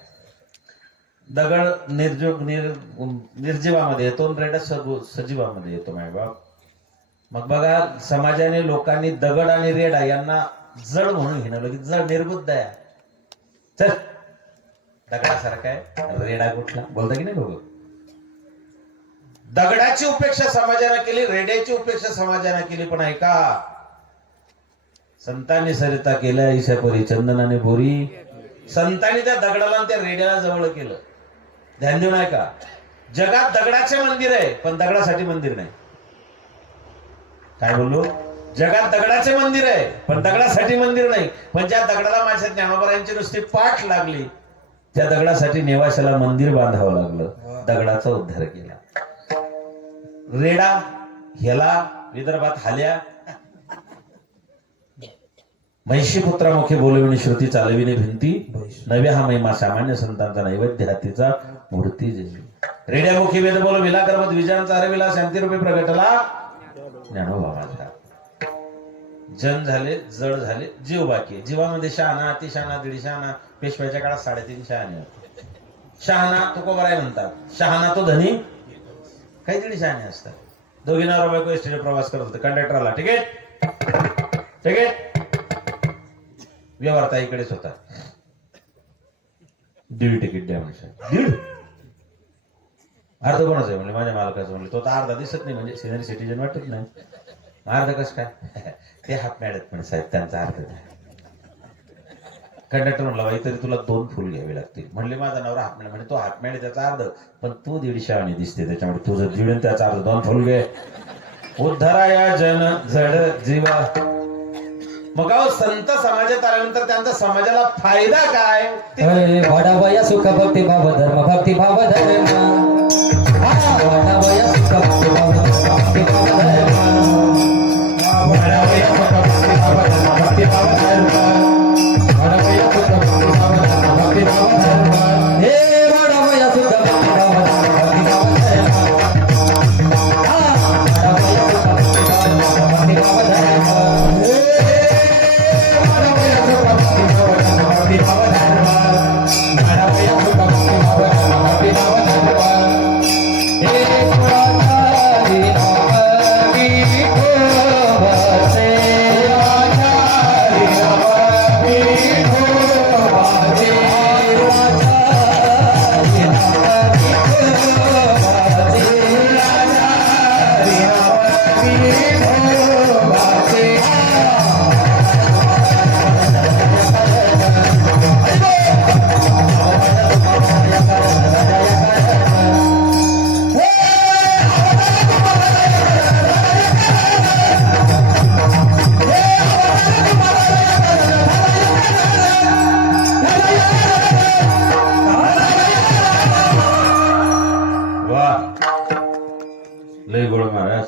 दगड निर्जीवामध्ये येतो, रेडा सजीवामध्ये येतो. माय बाप. मग बघा समाजाने लोकांनी दगड आणि रेडा यांना जड म्हणून हिणवलं की जड निर्बुद्ध आहे. चल दगडासारखा आहे, रेडा कुठला बोलता की नाही लोक. दगडाची उपेक्षा समाजाने केली, रेड्याची उपेक्षा समाजाने केली. पण ऐका, संतांनी सरिता केल्या ईशापरी चंदनाने बोरी. संतांनी त्या दगडाला आणि त्या रेड्याला जवळ केलं. ध्यान देऊ नाही का? जगात दगडाचे मंदिर आहे पण दगडासाठी मंदिर नाही. काय बोललो? जगात दगडाचे मंदिर आहे पण दगडासाठी मंदिर नाही. पण ज्या दगडाला माझ्या ज्ञानोबा यांची नुसती पाठ लागली त्या दगडासाठी नेवाशाला मंदिर बांधावं लागलं, दगडाचा उद्धार केला. रेडा ह्याला विदर्भात हाल्या, महिषीपुत्रामुखे बोलविणी श्रुती चालविणे भिंती, नव्या हा महिमा सामान्य संतांचा नैवेद्य हातीचा मूर्ती जेवी. रेड्यामुखी वेद बोल विला कर्मत विजयांचा अरविला शांतीरूपी प्रगटला ज्ञानोबाचा. जन झाले, जड झाले, जीव बाकी. जीवामध्ये शहाणा, अतिशहाणा, दीड शहाणा. पेशव्याच्या काळात 3.5 शहाणे होते. शहाणा तुकोबाराय म्हणतात, शहाणा तो धनी, काही दीड शहाणे असतात. दोघी नवरा बायको एसटीने प्रवास करत होते. कंडक्टरला तिकीट तिकीट, व्यवहार ताईकडेच होता. 1.5 तिकीट द्या म्हणजे. 1.5 अर्ध कोणाचं आहे म्हणले, माझ्या मालकाचं म्हणले. तो तर अर्धा दिसत नाही, म्हणजे सिनियर सिटीजन वाटत नाही. अर्ध कसं काय? ते हात मॅडत पण साहेब, त्यांचा अर्ध द्या. कंडक्टर म्हणला, बाई तरी तुला 2 फुल घ्यावे लागतील. म्हणले माझा नवरा हात मॅड, म्हणजे तो हात मॅड त्याचा अर्ध, पण तू 150 आणि दिसते त्याच्यामुळे तुझं 1.5 त्याचा अर्ध, 2 फुल घे. उद्धारा या जन जड जीवा. मग संत समाजात आल्यानंतर त्यांचा समाजाला फायदा काय? वाढावया सुख भक्ती भाव धर्म, भक्ती भाव धर्म. वाढावया सुख भक्ती भाव धर्म, भक्ती भाव धर्म. वाढावया सुख भक्ती भाव धर्म, भक्ती भाव धर्म. वाढावया सुख भक्ती भाव धर्म, भक्ती भाव धर्म. हे वाढावया सुख भक्ती भाव धर्म, भक्ती भाव धर्म. वाढावया सुख भक्ती भाव धर्म, भक्ती भाव धर्म. लय गोड महाराज.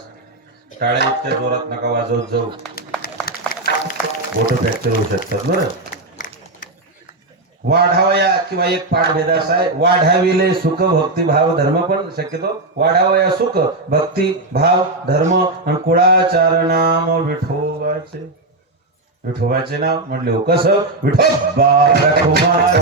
टाळ्या इतक्या जोरात नका वाजवत जाऊ, बोट फ्रॅक्चर होऊ शकतात बरं. वाढावया किंवा एक पाठभेद असा आहे, वाढाविले सुख भक्ती भाव धर्म, पण शक्यतो वाढावया सुख भक्ती भाव धर्म आणि कुळाचार नाम विठोबाचे. विठोबाचे नाव म्हटले हो कसं? विठोबा रखुमार,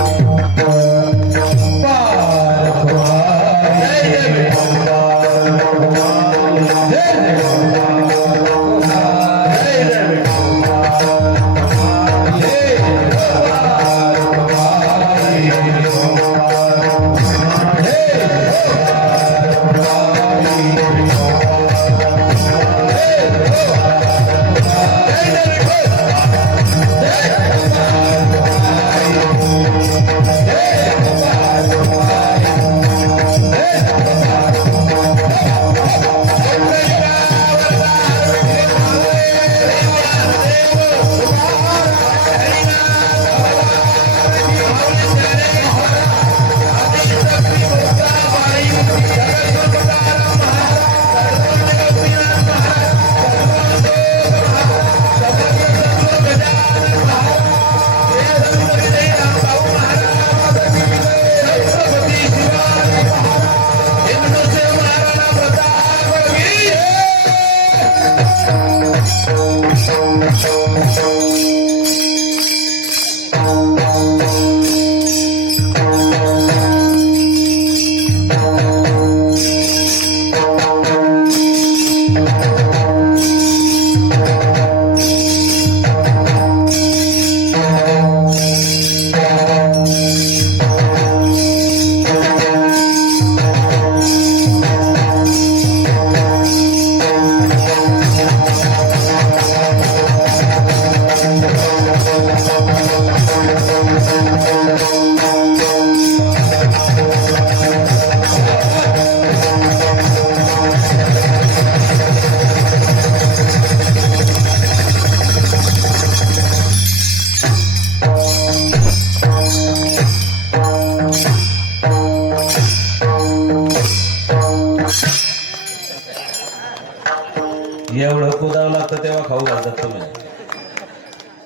एवढं कुदावं लागतं तेव्हा खाऊ घालतात तुम्ही.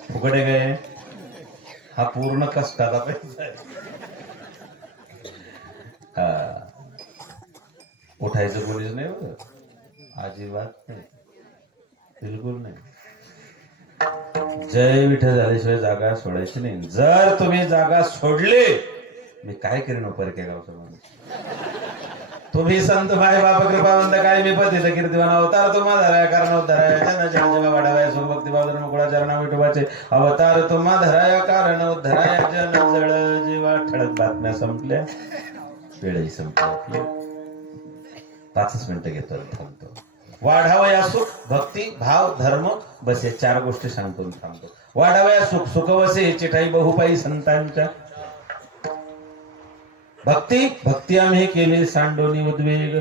फुकटे काय हा पूर्ण कष्टाचा पैसा आहे. हा. उठायचं कोणीच नाही बरं, अजिबात नाही, बिलकुल नाही. जय विठ्ठल झाल्याशिवाय जागा सोडायची नाही. जर तुम्ही जागा सोडली, मी काय करीन परके गावचा माणूस. तुम्ही संत भाई बाप कृपावंत काय मी पतीचं कीर्तिवान अवतार तुम्हा धराया कारण उद्धराया जन जन जीवा वाढाव्या सुख भक्ती भाव धर्म कुळा चरणा विठोबाचे अवतार तुम्हा धराया कारण उद्धराया जन जळ जीवा. ठळक बातम्या संपल्या, वेळही संपली. 5 मिनिटं घेतो, थांबतो. वाढावया सुख भक्ती भाव धर्म, बस या 4 गोष्टी सांगतो थांबतो. वाढावया सुख सुख वसे चिठाई बहुपाई संतांच्या. भक्ती भक्ती आम्ही केली सांडोनी उद्वेग.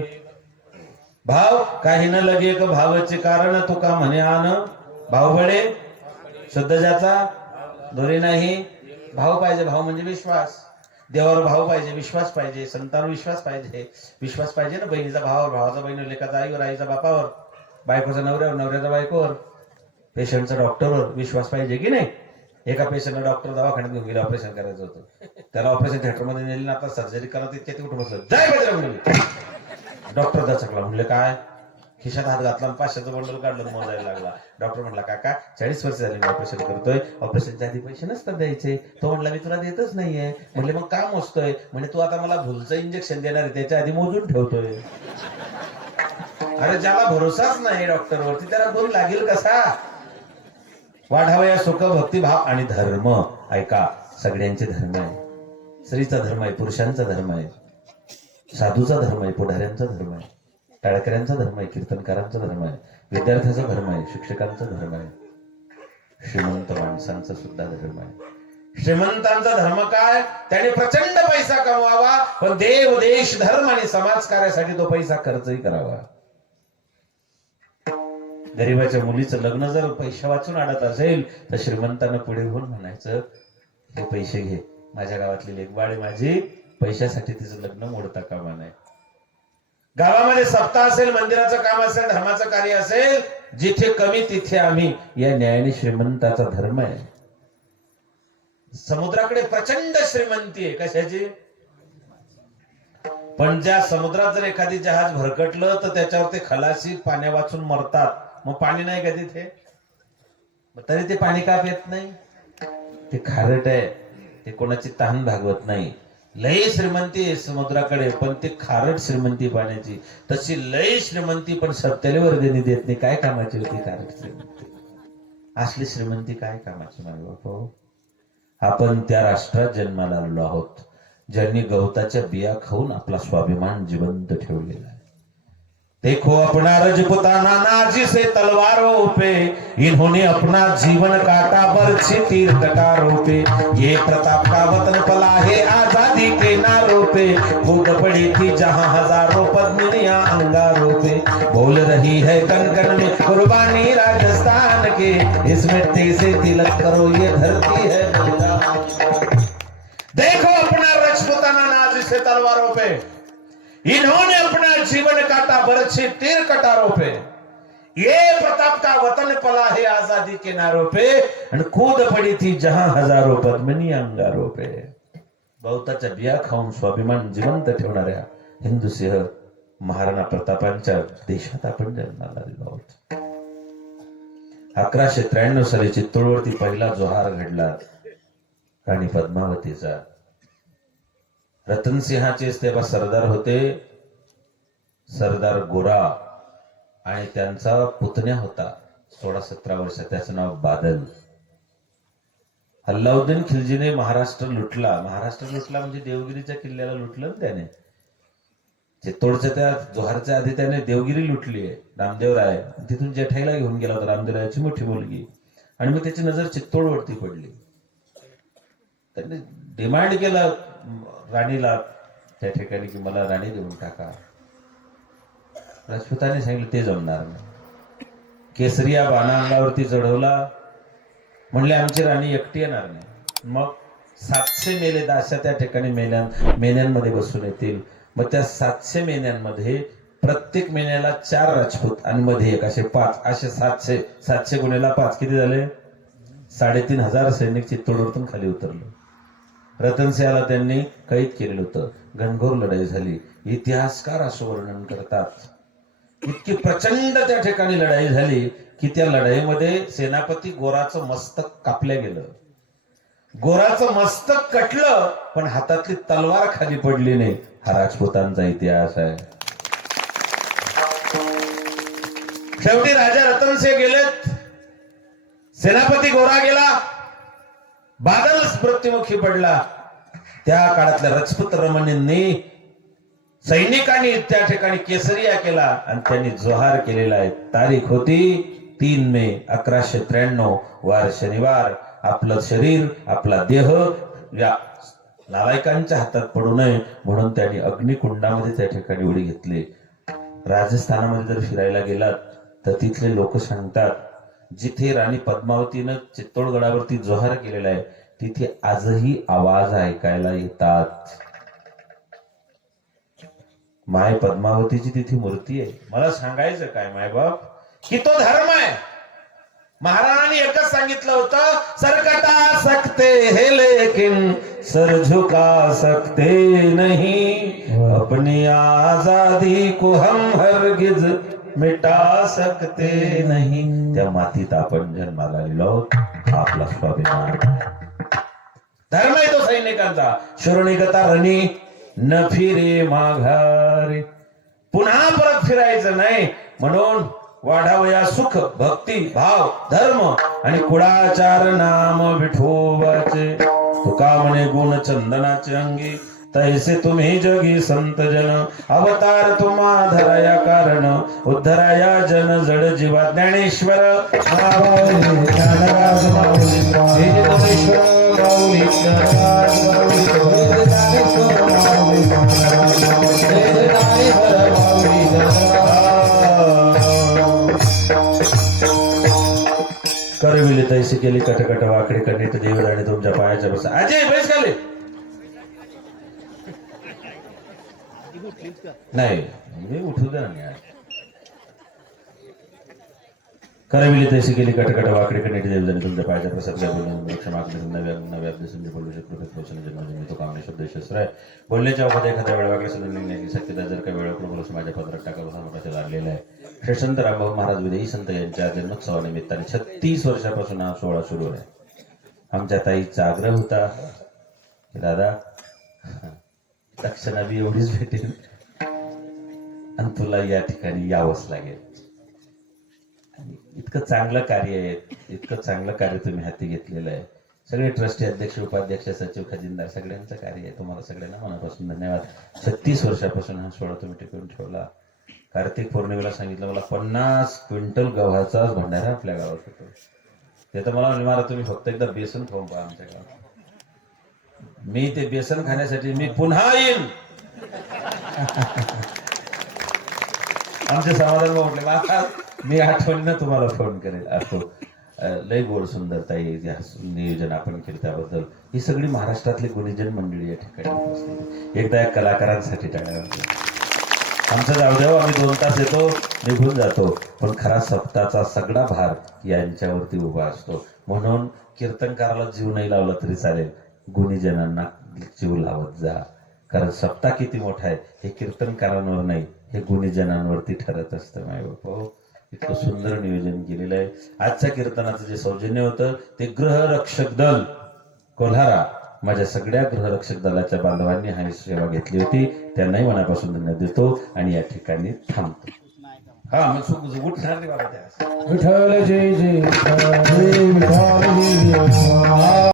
भाव काही न लगे एक भावाचे कारण तुका म्हणे आन. भाव बळे शुद्ध ज्याचा दोरी नाही. भाव पाहिजे, भाव म्हणजे विश्वास. देवावर भाव पाहिजे, विश्वास पाहिजे, संतांवर विश्वास पाहिजे. विश्वास पाहिजे ना, बहिणीचा भावावर, भावाचा बहिणीवर, लेकाचा आईवर, आईचा बापावर, बायकोचा नवऱ्यावर, नवऱ्याचा बायकोवर, पेशंटचा डॉक्टरवर विश्वास पाहिजे की नाही. एका पेशंटला डॉक्टर दवाखान्यात घेऊन गेला, ऑपरेशन करायचं होतं. त्याला ऑपरेशन थिएटरमध्ये नेले, आता सर्जरी करत इतक्या ते कुठं बसलं, जय बजरंग. डॉक्टर दचकला, म्हणले काय, खिशात हात घातला, 500चं बंडल काढलं, मोजायला लागला. डॉक्टर म्हटला काका 40 वर्ष झाली मी ऑपरेशन करतोय, ऑपरेशनच्या आधी पैसे नसतात द्यायचे. तो म्हटला मी तुला देतच नाहीये. म्हणले मग का मोजतोय. म्हणजे तू आता मला भुलचं इंजेक्शन देणार आहे, त्याच्या आधी मोजून ठेवतोय. अरे ज्याला भरोसाच नाही डॉक्टरवरती त्याला भूल लागेल कसा. वाढावया सुख भक्ती भाव आणि धर्म. ऐका, सगळ्यांचे धर्म आहे. स्त्रीचा धर्म आहे, पुरुषांचा धर्म आहे, साधूचा धर्म आहे, पुढाऱ्यांचा धर्म आहे, टाळकऱ्यांचा धर्म आहे, कीर्तनकारांचा धर्म आहे, विद्यार्थ्याचा धर्म आहे, शिक्षकांचा धर्म आहे, श्रीमंत माणसांचा सुद्धा धर्म आहे. श्रीमंतांचा धर्म काय, त्याने प्रचंड पैसा कमवावा, पण देव देश धर्म आणि समाज कार्यासाठी तो पैसा खर्चही करावा. गरीबाच्या मुलीचं लग्न जर पैसा वाचून आणत असेल तर श्रीमंतांना पुढे होऊन म्हणायचं, हे पैसे घे, माझ्या गावातली लेकबाळ माझी, पैशासाठी तिचं लग्न मोडता कामा नये. गावामध्ये सप्ताह असेल, मंदिराचं काम असेल, धर्माचं कार्य असेल, जिथे कमी तिथे आम्ही, या न्यायाने श्रीमंताचा धर्म आहे. समुद्राकडे प्रचंड श्रीमंती आहे, कशाची, पण ज्या समुद्रात जर एखादी जहाज भरकटलं तर त्याच्यावर ते खलासी पाण्या वाचून मरतात. मग पाणी नाही का तिथे, तरी ते पाणी का पित नाही, ते खारट आहे, ते कोणाची तहान भागवत नाही. लय श्रीमंती आहे समुद्राकडे, पण ते खारट श्रीमंती पाण्याची. तशी लय श्रीमंती पण सत्याला वर्गणी देत नाही. काय कामाची होती खारट श्रीमंती, असली श्रीमंती काय कामाची माय बाप. आपण त्या राष्ट्रात जन्माला आलो आहोत ज्यांनी गवताच्या बिया खाऊन आपला स्वाभिमान जिवंत ठेवलेला आहे. देखो अपना रजपुताना ना जिसे तलवारों पे, इन्होंने अपना जीवन काटा बरछी तीर कटारों पे. ये प्रताप का वतन पला है आजादी के नारों पे, कूद पड़ी थी जहां हजारों पद्मिनियां अंगारों पे. बोल रही है कण कण में कुर्बानी राजस्थान के, इस मिट्टी से तिलक करो ये धरती है बलिदान. देखो अपना रजपुताना ना जिसे तलवारों पे, इन्होंने अपना जीवन काटा बरछी तीर कटारों पे. ये प्रताप का वतन पला है आजादी के नारों पे, और कूद पड़ी थी जहां हजारों पद्मिनी अंगारों पे. गवताच्या बिया खाऊन स्वाभिमान जिवंत ठेवणाऱ्या हिंदू सिंह महाराणा प्रतापांच्या देशात आपण जन्माला आलेलो आहोत. 1193 साली चित्तूरवरती पहिला जोहार घडला राणी पद्मावतीचा. रतनसिंहाचेच तेव्हा सरदार होते, सरदार गोरा, आणि त्यांचा पुतण्या होता 16-17 वर्ष, त्याचं नाव बादल. अल्लाउद्दीन खिलजीने महाराष्ट्र लुटला. महाराष्ट्र लुटला म्हणजे देवगिरीच्या किल्ल्याला लुटलं ना त्याने. चित्तोडच्या त्या जोहारच्या आधी त्याने देवगिरी लुटली आहे, रामदेवराय. तिथून जेठाईला घेऊन गेला होता, रामदेवरायाची मोठी मुलगी, आणि मग त्याची नजर चित्तोडवरती पडली. त्यांनी डिमांड केला राणीला त्या ठिकाणी की मला राणी देऊन टाका. राजपुतांनी सांगितलं ते जमणार नाही. केसरिया बाणा अंगावरती चढवला, म्हणले आमची राणी एकटी येणार नाही. मग 700 मेले दाशा त्या ठिकाणी मेन्यांमध्ये बसून येतील. मग त्या 700 मेन्यांमध्ये प्रत्येक महिन्याला 4 राजपूत आणि मध्ये एक असे 5 असे 700 गुणेला 5 किती झाले 3,500 सैनिक चित्तोडवरतून खाली उतरले रतनसिंहाला त्यांनी कैद केलेलं होतं घनघोर लढाई झाली इतिहासकार असं वर्णन करतात इतकी प्रचंड त्या ठिकाणी लढाई झाली की त्या लढाईमध्ये सेनापती गोराचं मस्तक कापलं गेलं गोराचं मस्तक कटलं पण हातातली तलवार खाली पडली नाही हा राजपुतांचा इतिहास आहे शेवटी राजा रतनसिंह गेलेत सेनापती गोरा गेला बादल मृत्युमुखी पडला त्या काळातल्या राजपूत रमणींनी सैनिकांनी त्या ठिकाणी केसरिया केला आणि त्यांनी जोहार केलेला आहे तारीख होती 3 मे 1193 वार शनिवार आपलं शरीर आपला देह या नालायकांच्या हातात पडू नये म्हणून त्यांनी अग्निकुंडामध्ये त्या ठिकाणी उडी घेतली राजस्थानामध्ये जर फिरायला गेलात तर तिथले लोक सांगतात जिथे राणी पद्मावतीनं चित्तोडगडावरती जोहार केलेला आहे तिथे आजही आवाज ऐकायला येतात माय पद्मावतीची तिथे मूर्ती आहे मला सांगायचं काय मायबाप की तो धर्म आहे महाराणांनी एकच सांगितलं होतं सर कटा सकते है लेकिन सर झुका सकते नहीं अपनी आजादी को हम हरगिज मिटा सकते नहीं त्या मातीत आपण जन्माला आलेलो आपला स्वाभिमान धर्म आहे तो सैनिकांचा शरणिकता रणी न फिरे माघारे पुन्हा परत फिरायचं नाही म्हणून वाढावया सुख भक्ती भाव धर्म आणि कुळाचार नाम विठोबाचे तुका म्हणे गुण चंदनाचे अंगी तैसे तुम्ही जगी संत जन अवतार तुम्हा धराया कारण उद्धराया जन जड जीवा ज्ञानेश्वर करविले तैसे केली कटकट वाकडे कणित देवदाणे तुमच्या पायाच्या बसा अजय बैस खाली नाही मी उठू द्या ना करविले तैसे केली कटकट वाकडे कणित देवदाणे तुमच्या पायाच्या प्रसाद काय बोलून क्षमा नव्या संधी बोलू शकतो जन्म तो कामने शब्द शस्त्र आहे बोलण्याच्या अवघात एखाद्या वेळा वाकडे संधी निघण्याची शक्यता जर काही वेळा बोलून माझ्या पत्रात टाकावं हा मोठा लागलेला आहे श्री संत रामभाऊ महाराज विदेही संत यांच्या जन्मोत्सवानिमित्ताने 36 वर्षापासून हा सोहळा सुरू आहे आमच्या ताईचा आग्रह होता की दादा दक्षिणा बी एवढीच भेटेल आणि तुला या ठिकाणी यावंच लागेल इतकं चांगलं कार्य आहे इतकं चांगलं कार्य तुम्ही हाती घेतलेलं आहे सगळे ट्रस्टी अध्यक्ष उपाध्यक्ष सचिव खजिनदार सगळ्यांचं कार्य आहे तुम्हाला सगळ्यांना मनापासून धन्यवाद 36 वर्षापासून हा सोहळा तुम्ही टिकवून ठेवला कार्तिक पौर्णिमेला सांगितलं मला 50 क्विंटल गव्हाचा भंडारा आपल्या गावात होतो ते तर मला मला तुम्ही फक्त एकदा बेसन खाऊन पहा आमच्या गावात मी ते बेसन खाण्यासाठी मी पुन्हा येईन आमचे समाधान म्हटले मी आठवणीनं तुम्हाला फोन करेल असो लय गोड सुंदर ताई नियोजन आपण केलं त्याबद्दल ही सगळी महाराष्ट्रातली गुणीजन मंडळी या ठिकाणी एकदा या कलाकारांसाठी टाळ्या आमचं जाऊ द्यावं आम्ही 2 तास येतो निघून जातो पण खरा सप्ताहाचा सगळा भार यांच्यावरती उभा असतो म्हणून कीर्तनकाराला जीव नाही लावला तरी चालेल गुणीजनांना जीव लावत जा कारण सप्ताह किती मोठा आहे हे कीर्तनकारांवर नाही हे गुणीजनांवरती ठरत असतं मायबाप हो इतकं सुंदर नियोजन केलेलं आहे आजच्या कीर्तनाचं जे सौजन्य होतं ते गृहरक्षक दल कोल्हारा माझ्या सगळ्या गृहरक्षक दलाच्या बांधवांनी हा सेवा घेतली होती त्यांनाही मनापासून धन्यवाद देतो आणि या ठिकाणी थांबतो हा मग उठणार नाही बाबा त्या विठ्ठल जय जय